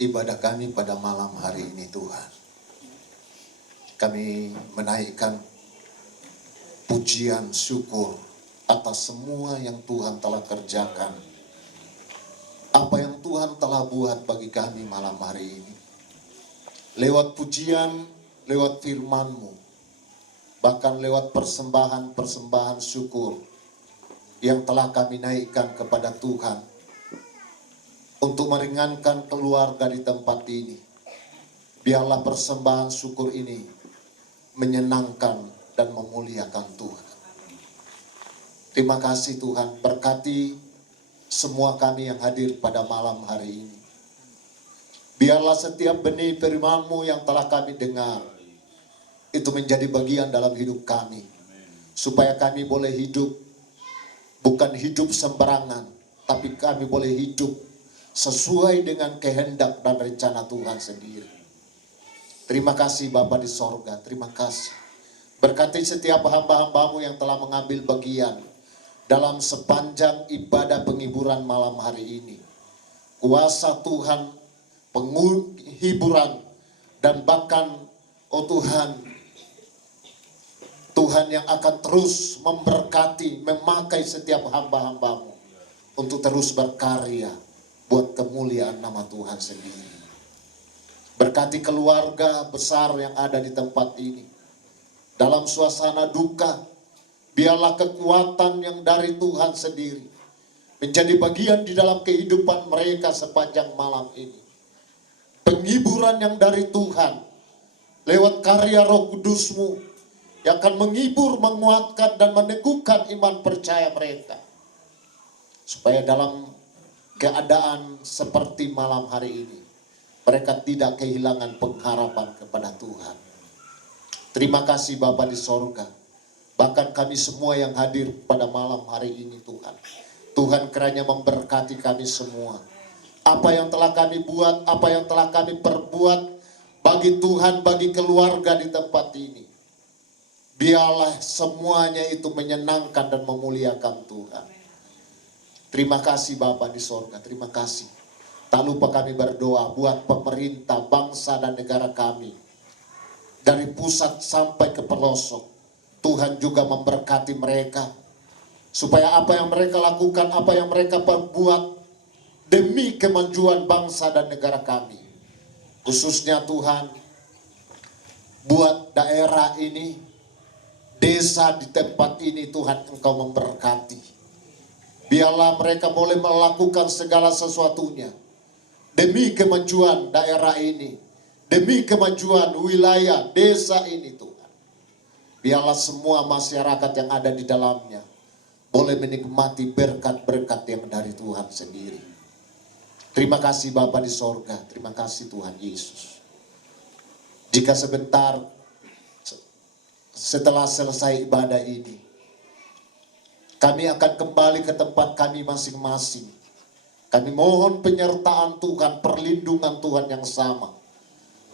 ibadah kami pada malam hari ini Tuhan, kami menaikkan pujian syukur atas semua yang Tuhan telah kerjakan. Apa yang Tuhan telah buat bagi kami malam hari ini. Lewat pujian, lewat firman-Mu, bahkan lewat persembahan-persembahan syukur yang telah kami naikkan kepada Tuhan untuk meringankan keluarga di tempat ini. Biarlah persembahan syukur ini menyenangkan dan memuliakan Tuhan. Terima kasih Tuhan, berkati semua kami yang hadir pada malam hari ini. Biarlah setiap benih firman-Mu yang telah kami dengar itu menjadi bagian dalam hidup kami, supaya kami boleh hidup bukan hidup sembarangan, tapi kami boleh hidup sesuai dengan kehendak dan rencana Tuhan sendiri. Terima kasih Bapa di sorga, terima kasih. Berkati setiap hamba-hamba-Mu yang telah mengambil bagian dalam sepanjang ibadah penghiburan malam hari ini. Kuasa Tuhan, penghiburan, dan bahkan, oh Tuhan, Tuhan yang akan terus memberkati, memakai setiap hamba-hamba-Mu untuk terus berkarya buat kemuliaan nama Tuhan sendiri. Berkati keluarga besar yang ada di tempat ini. Dalam suasana duka, biarlah kekuatan yang dari Tuhan sendiri menjadi bagian di dalam kehidupan mereka sepanjang malam ini. Penghiburan yang dari Tuhan lewat karya Roh Kudus-Mu yang akan menghibur, menguatkan, dan meneguhkan iman percaya mereka. Supaya dalam keadaan seperti malam hari ini, mereka tidak kehilangan pengharapan kepada Tuhan. Terima kasih Bapa di sorga. Bahkan kami semua yang hadir pada malam hari ini Tuhan. Tuhan kiranya memberkati kami semua. Apa yang telah kami buat, apa yang telah kami perbuat bagi Tuhan, bagi keluarga di tempat ini. Biarlah semuanya itu menyenangkan dan memuliakan Tuhan. Terima kasih Bapa di sorga, terima kasih. Tak lupa kami berdoa buat pemerintah, bangsa dan negara kami. Dari pusat sampai ke pelosok. Tuhan juga memberkati mereka. Supaya apa yang mereka lakukan, apa yang mereka perbuat demi kemajuan bangsa dan negara kami. Khususnya Tuhan, buat daerah ini, desa di tempat ini Tuhan Engkau memberkati. Biarlah mereka boleh melakukan segala sesuatunya demi kemajuan daerah ini, demi kemajuan wilayah desa ini Tuhan. Biarlah semua masyarakat yang ada di dalamnya boleh menikmati berkat-berkat yang dari Tuhan sendiri. Terima kasih Bapa di sorga, terima kasih Tuhan Yesus. Jika sebentar setelah selesai ibadah ini, kami akan kembali ke tempat kami masing-masing. Kami mohon penyertaan Tuhan, perlindungan Tuhan yang sama.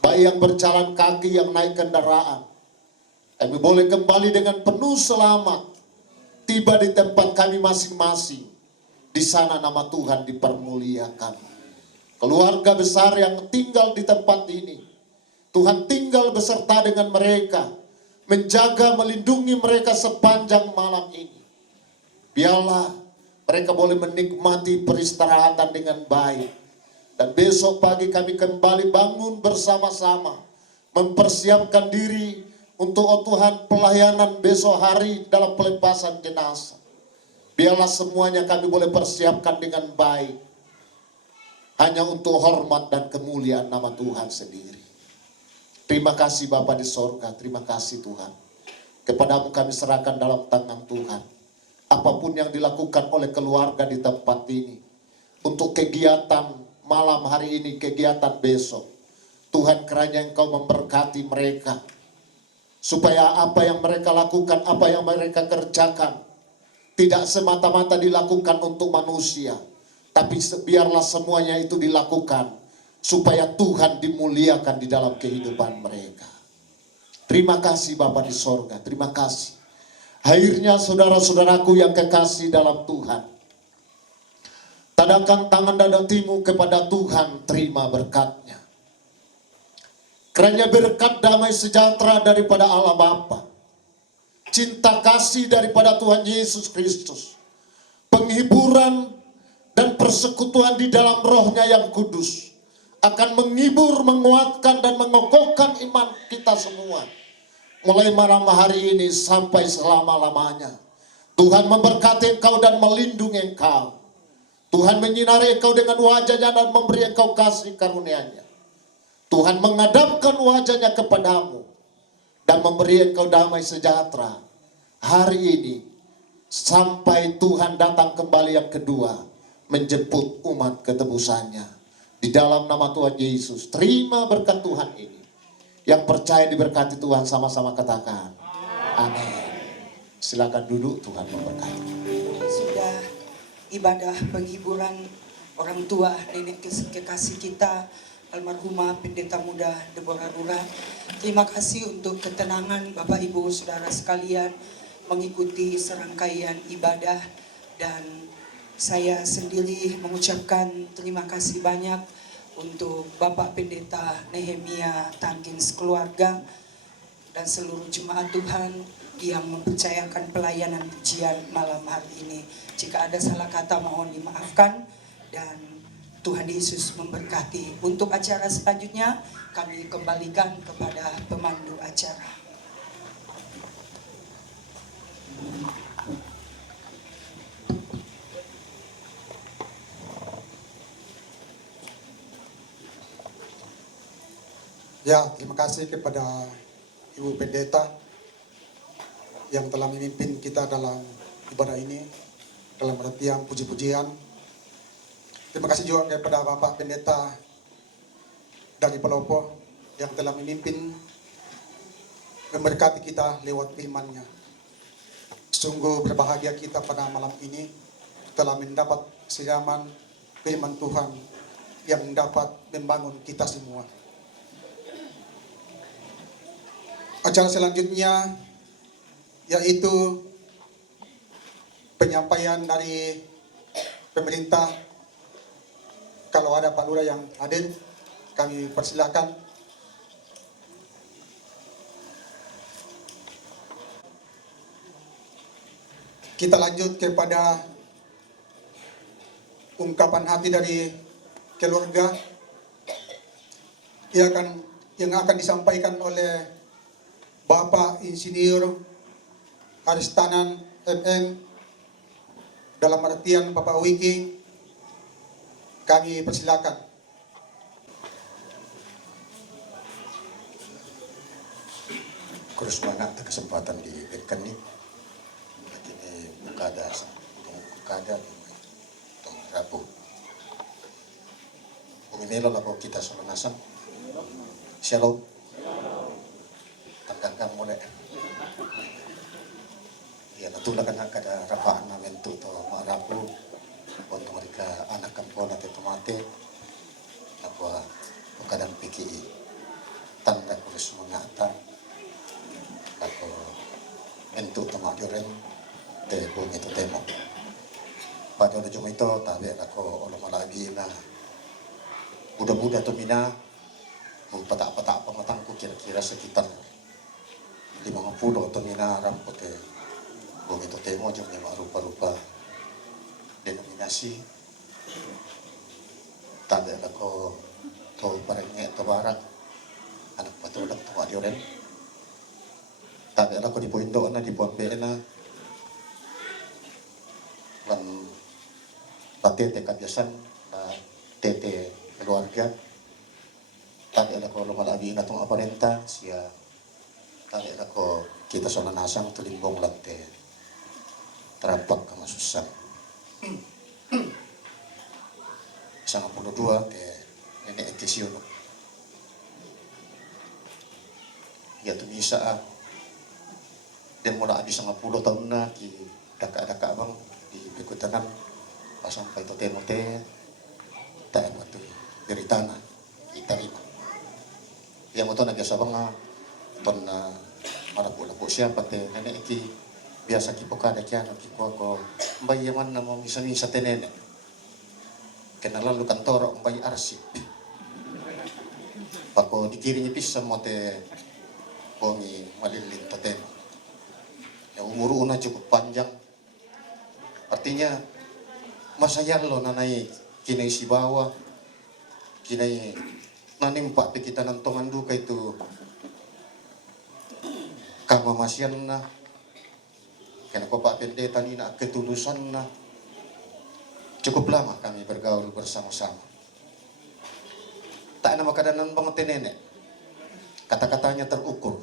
Baik yang berjalan kaki, yang naik kendaraan. Kami boleh kembali dengan penuh selamat. Tiba di tempat kami masing-masing. Di sana nama Tuhan dipermuliakan. Keluarga besar yang tinggal di tempat ini, Tuhan tinggal beserta dengan mereka. Menjaga, melindungi mereka sepanjang malam ini. Biarlah mereka boleh menikmati peristirahatan dengan baik. Dan besok pagi kami kembali bangun bersama-sama. Mempersiapkan diri untuk Tuhan pelayanan besok hari dalam pelepasan jenazah. Biarlah semuanya kami boleh persiapkan dengan baik. Hanya untuk hormat dan kemuliaan nama Tuhan sendiri. Terima kasih Bapa di sorga, terima kasih Tuhan. Kepadamu kami serahkan dalam tangan Tuhan. Apapun yang dilakukan oleh keluarga di tempat ini. Untuk kegiatan malam hari ini, kegiatan besok. Tuhan kiranya Engkau memberkati mereka. Supaya apa yang mereka lakukan, apa yang mereka kerjakan. Tidak semata-mata dilakukan untuk manusia. Tapi biarlah semuanya itu dilakukan. Supaya Tuhan dimuliakan di dalam kehidupan mereka. Terima kasih Bapa di sorga, terima kasih. Akhirnya saudara-saudaraku yang kekasih dalam Tuhan. Tadakan tangan dan hatimu kepada Tuhan, terima berkatnya. Kiranya berkat damai sejahtera daripada Allah Bapa, cinta kasih daripada Tuhan Yesus Kristus, penghiburan dan persekutuan di dalam rohnya yang kudus akan menghibur, menguatkan dan mengokohkan iman kita semua. Mulai malam hari ini sampai selama-lamanya. Tuhan memberkati engkau dan melindungi engkau. Tuhan menyinari engkau dengan wajahnya dan memberi engkau kasih karunia-Nya. Tuhan menghadapkan wajahnya kepadamu dan memberi engkau damai sejahtera hari ini sampai Tuhan datang kembali yang kedua menjemput umat ketebusannya. Di dalam nama Tuhan Yesus, terima berkat Tuhan ini. Yang percaya diberkati Tuhan sama-sama katakan amin. Silakan duduk, Tuhan memberkati. Sudah ibadah penghiburan orang tua nenek kekasih kita almarhumah Pendeta Muda Deborah Rura. Terima kasih untuk ketenangan Bapak Ibu Saudara sekalian mengikuti serangkaian ibadah, dan saya sendiri mengucapkan terima kasih banyak untuk Bapak Pendeta Nehemia Tangkins keluarga dan seluruh jemaat Tuhan yang mempercayakan pelayanan pujian malam hari ini. Jika ada salah kata mohon dimaafkan dan Tuhan Yesus memberkati. Untuk acara selanjutnya kami kembalikan kepada pemandu acara. Ya, terima kasih kepada Ibu Pendeta yang telah memimpin kita dalam ibadah ini, dalam rangkaian puji-pujian. Terima kasih juga kepada Bapak Pendeta dari Pelopo yang telah memimpin, memberkati kita lewat firman-Nya. Sungguh berbahagia kita pada malam ini telah mendapat siraman firman Tuhan yang dapat membangun kita semua. Acara selanjutnya yaitu penyampaian dari pemerintah. Kalau ada Pak Lurah yang hadir, kami persilakan. Kita lanjut kepada ungkapan hati dari keluarga yang akan disampaikan oleh Bapak Insinyur Aristanan MM, dalam artian Bapak Wiki. Kami persilakan. Kurus mana kesempatan diberikan ini. Ini bukada tong Rabu. Umimelo lako kita sumanasam. Shalom. Tanggakan mulai. Ya natulakan kada rapaan namin to Rabu. Untuk mereka anak kampung atau tomate apa kadang pikir tanda kurus mengata aku bentuk tomajoren te bumi itu temo pada udah cuma itu tapi aku orang malagi na budak-budak tu mina petak-petak pematangku kira-kira sekitar 50 tu mina rambut te bumi itu temo cuma rupa-rupa denominasi tanda ako to parenge to barak anak patulang to adioren tanda ako di poindo na di pompe na lan patete kabiasan na tete keluarga tanda ako lumalabi na tong aparenta siya tanda ako kita sa nanasang tulimbong lante terapak kamasusan 92 nenek Ekesiono. Ya tu bisa dan mula habis 50 tahun na ki daka-daka abang di Bikutanan pasang pa ito temote tayo ito beritana itarima. Yang mo ito nagyasabang ton na marapo-lapo siya pati nenek Eki biasa kipokada kya no kiko ko bayaman na mo misa-misa tenene kena lalu kantor bayi arsip. Pako dikiringi pisah mote bongi malilin toten. Ya umur una cukup panjang. Artinya masa yalo nanai kinai si bawah, kinai nanimpak kita nantongan duka itu kama masian na, kena Bapak Pendeta nina ketulusan na. Cukup lama kami bergaul bersama-sama. Tak nama kadanan banget nenek. Kata-katanya terukur.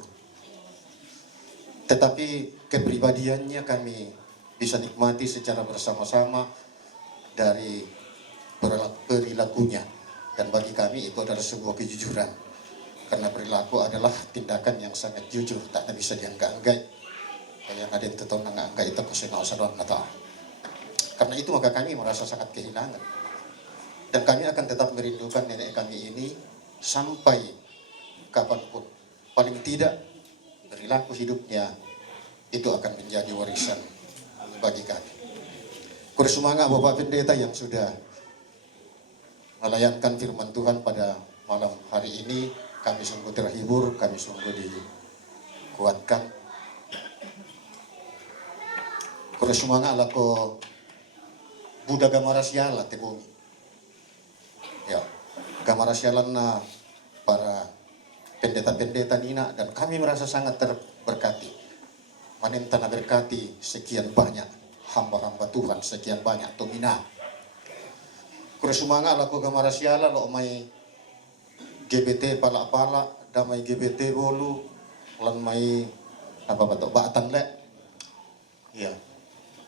Tetapi kepribadiannya kami bisa nikmati secara bersama-sama dari perilakunya. Dan bagi kami itu adalah sebuah kejujuran. Karena perilaku adalah tindakan yang sangat jujur, tak bisa dianggap-anggap. Yang ada yang tetap anggap itu kesenangan sadar nata. Karena itu maka kami merasa sangat kehilangan. Dan kami akan tetap merindukan nenek kami ini sampai kapanpun. Paling tidak perilaku hidupnya itu akan menjadi warisan bagi kami. Kursemangat Bapak Pendeta yang sudah melayankan firman Tuhan pada malam hari ini. Kami sungguh terhibur, kami sungguh dikuatkan. Kursemangat lako Buddha gamarasiala te bumi. Ya, gamarasialan na para pendeta-pendeta nina dan kami merasa sangat terberkati. Manentana berkati sekian banyak hamba-hamba Tuhan, sekian banyak tomina. Kuresumanga lako gamarasiala lo mai GBT pala-pala, damai GBT bolu, lan mai apa batok batan le. Ya.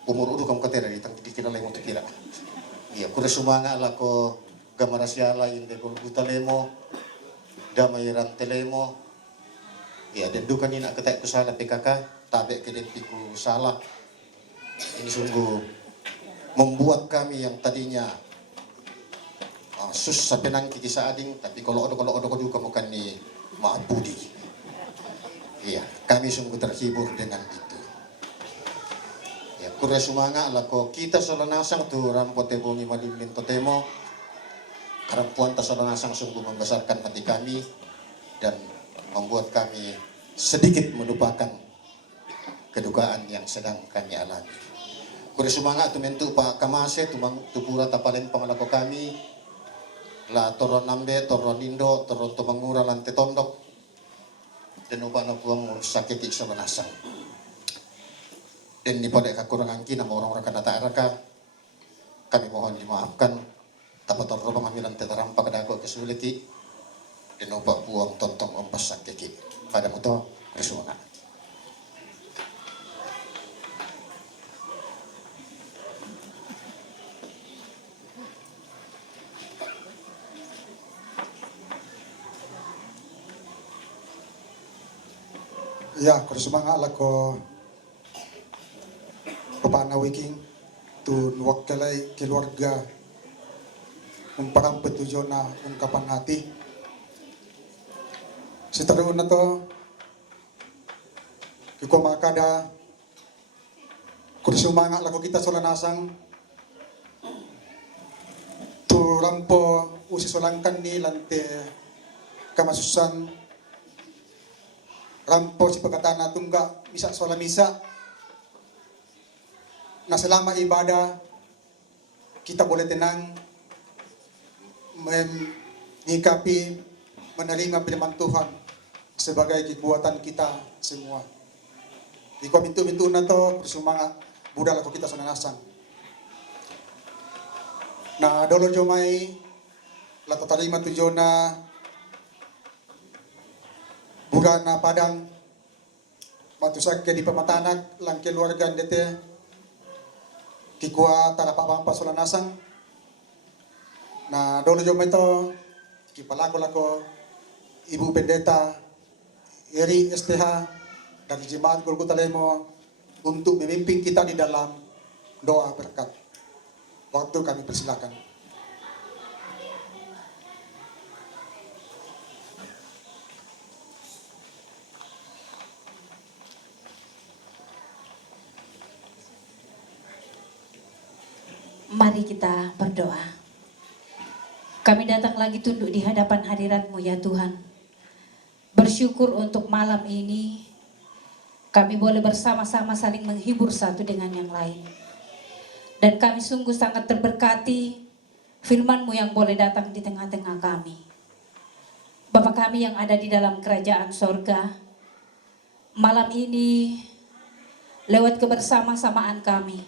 Umur udu kamu katera dikira lemo kira. Iya, kuresumanga lako gamarasiala inde golbuta lemo, damai rantelemo. Iya, dan duka nina ketek kusala PKK, tabe kedepiku salah. Ini sungguh membuat kami yang tadinya susah penang kikisa ading, tapi kalau odo duka bukan ni maaf budi. Iya, kami sungguh terhibur dengan itu. Kure sumanga lako kita solanasang tu rampote bongi malilin totemo. Karampuan ta solanasang sungguh membesarkan hati kami dan membuat kami sedikit melupakan kedukaan yang sedang kami alami. Kure sumanga tu mentu pa kamase tu pura tapalen pangalako kami la toron nambe toron indo toron tumangura lante tondok dan upana puang sakit solanasang. Dan di pada kekurangan kita orang-orang kena ta'araka kami mohon dimaafkan dapat terlalu pengambilan tetarampa kedako kesuliti dan ubah buang tontong mempesak keki pada muto bersuara. Ya, kursemangat lako Bapak Nawiking tu wakilai keluarga umparang petujuan na ungkapan hati. Seteru na to kikumakada kursumanga lako kita solanasang tu rampo usi solangkan ni lante kamasusan rampo si pagkatana tungga misa sola misa na selama ibadah kita boleh tenang menyikapi menerima firman Tuhan sebagai kekuatan kita semua. Di pintu-pintu na to bersumangat budal ako kita sananasang. Na dolo jomay lato tarima tujuan na bulan na padang matusak ke di pematanak lang keluarga ndete kikuha talapapampa solanasang na dolo jom ito kipalako Ibu Pendeta Eri STH dari Jemaat Golgota Lemo untuk memimpin kita di dalam doa berkat. Waktu kami persilakan. Mari kita berdoa. Kami datang lagi tunduk di hadapan hadirat-Mu ya Tuhan. Bersyukur untuk malam ini kami boleh bersama-sama saling menghibur satu dengan yang lain. Dan kami sungguh sangat terberkati firman-Mu yang boleh datang di tengah-tengah kami. Bapa kami yang ada di dalam kerajaan sorga, malam ini lewat kebersama-samaan kami,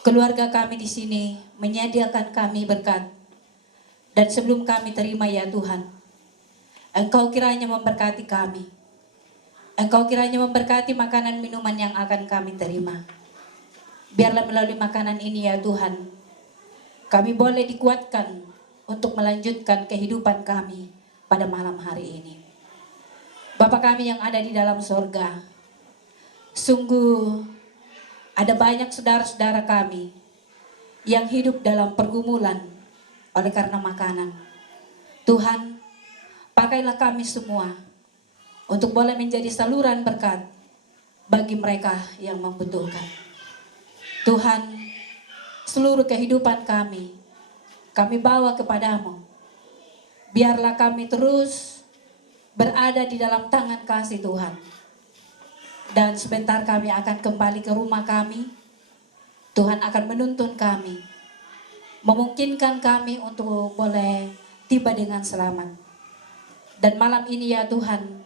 keluarga kami di sini menyediakan kami berkat. Dan sebelum kami terima ya Tuhan, Engkau kiranya memberkati kami. Engkau kiranya memberkati makanan minuman yang akan kami terima. Biarlah melalui makanan ini ya Tuhan, kami boleh dikuatkan untuk melanjutkan kehidupan kami pada malam hari ini. Bapa kami yang ada di dalam sorga, sungguh ada banyak saudara-saudara kami yang hidup dalam pergumulan oleh karena makanan. Tuhan, pakailah kami semua untuk boleh menjadi saluran berkat bagi mereka yang membutuhkan. Tuhan, seluruh kehidupan kami bawa kepadamu. Biarlah kami terus berada di dalam tangan kasih Tuhan. Dan sebentar kami akan kembali ke rumah kami. Tuhan akan menuntun kami, memungkinkan kami untuk boleh tiba dengan selamat. Dan malam ini ya Tuhan,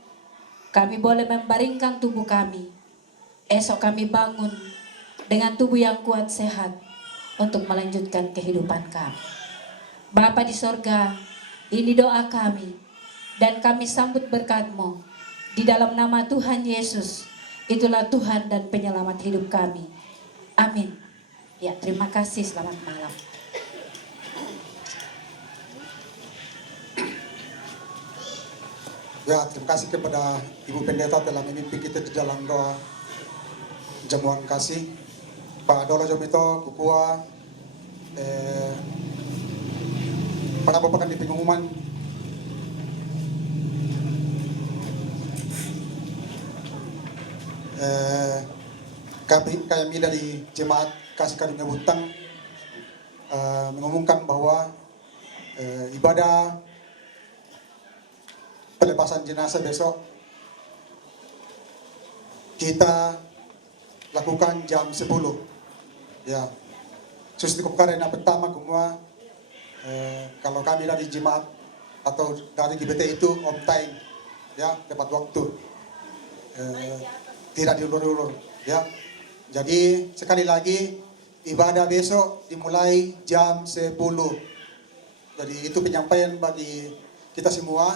kami boleh membaringkan tubuh kami. Esok kami bangun dengan tubuh yang kuat sehat untuk melanjutkan kehidupan kami. Bapa di sorga, ini doa kami dan kami sambut berkat-Mu di dalam nama Tuhan Yesus. Itulah Tuhan dan penyelamat hidup kami. Amin. Ya, terima kasih. Selamat malam. Ya, terima kasih kepada Ibu Pendeta telah memimpin kita di dalam doa jamuan kasih. Pak Dolo Jomito, Kukua, penampakan di pengumuman. Kami dari Jemaat Kasih Karunia Butang mengumumkan bahwa ibadah pelepasan jenazah besok kita lakukan jam 10. Ya, sustiku karena pertama semua kalau kami dari jemaat atau dari GBT itu on time, ya, tepat waktu, tidak diulur-ulur, ya. Jadi sekali lagi ibadah besok dimulai jam 10. Jadi itu penyampaian bagi kita semua.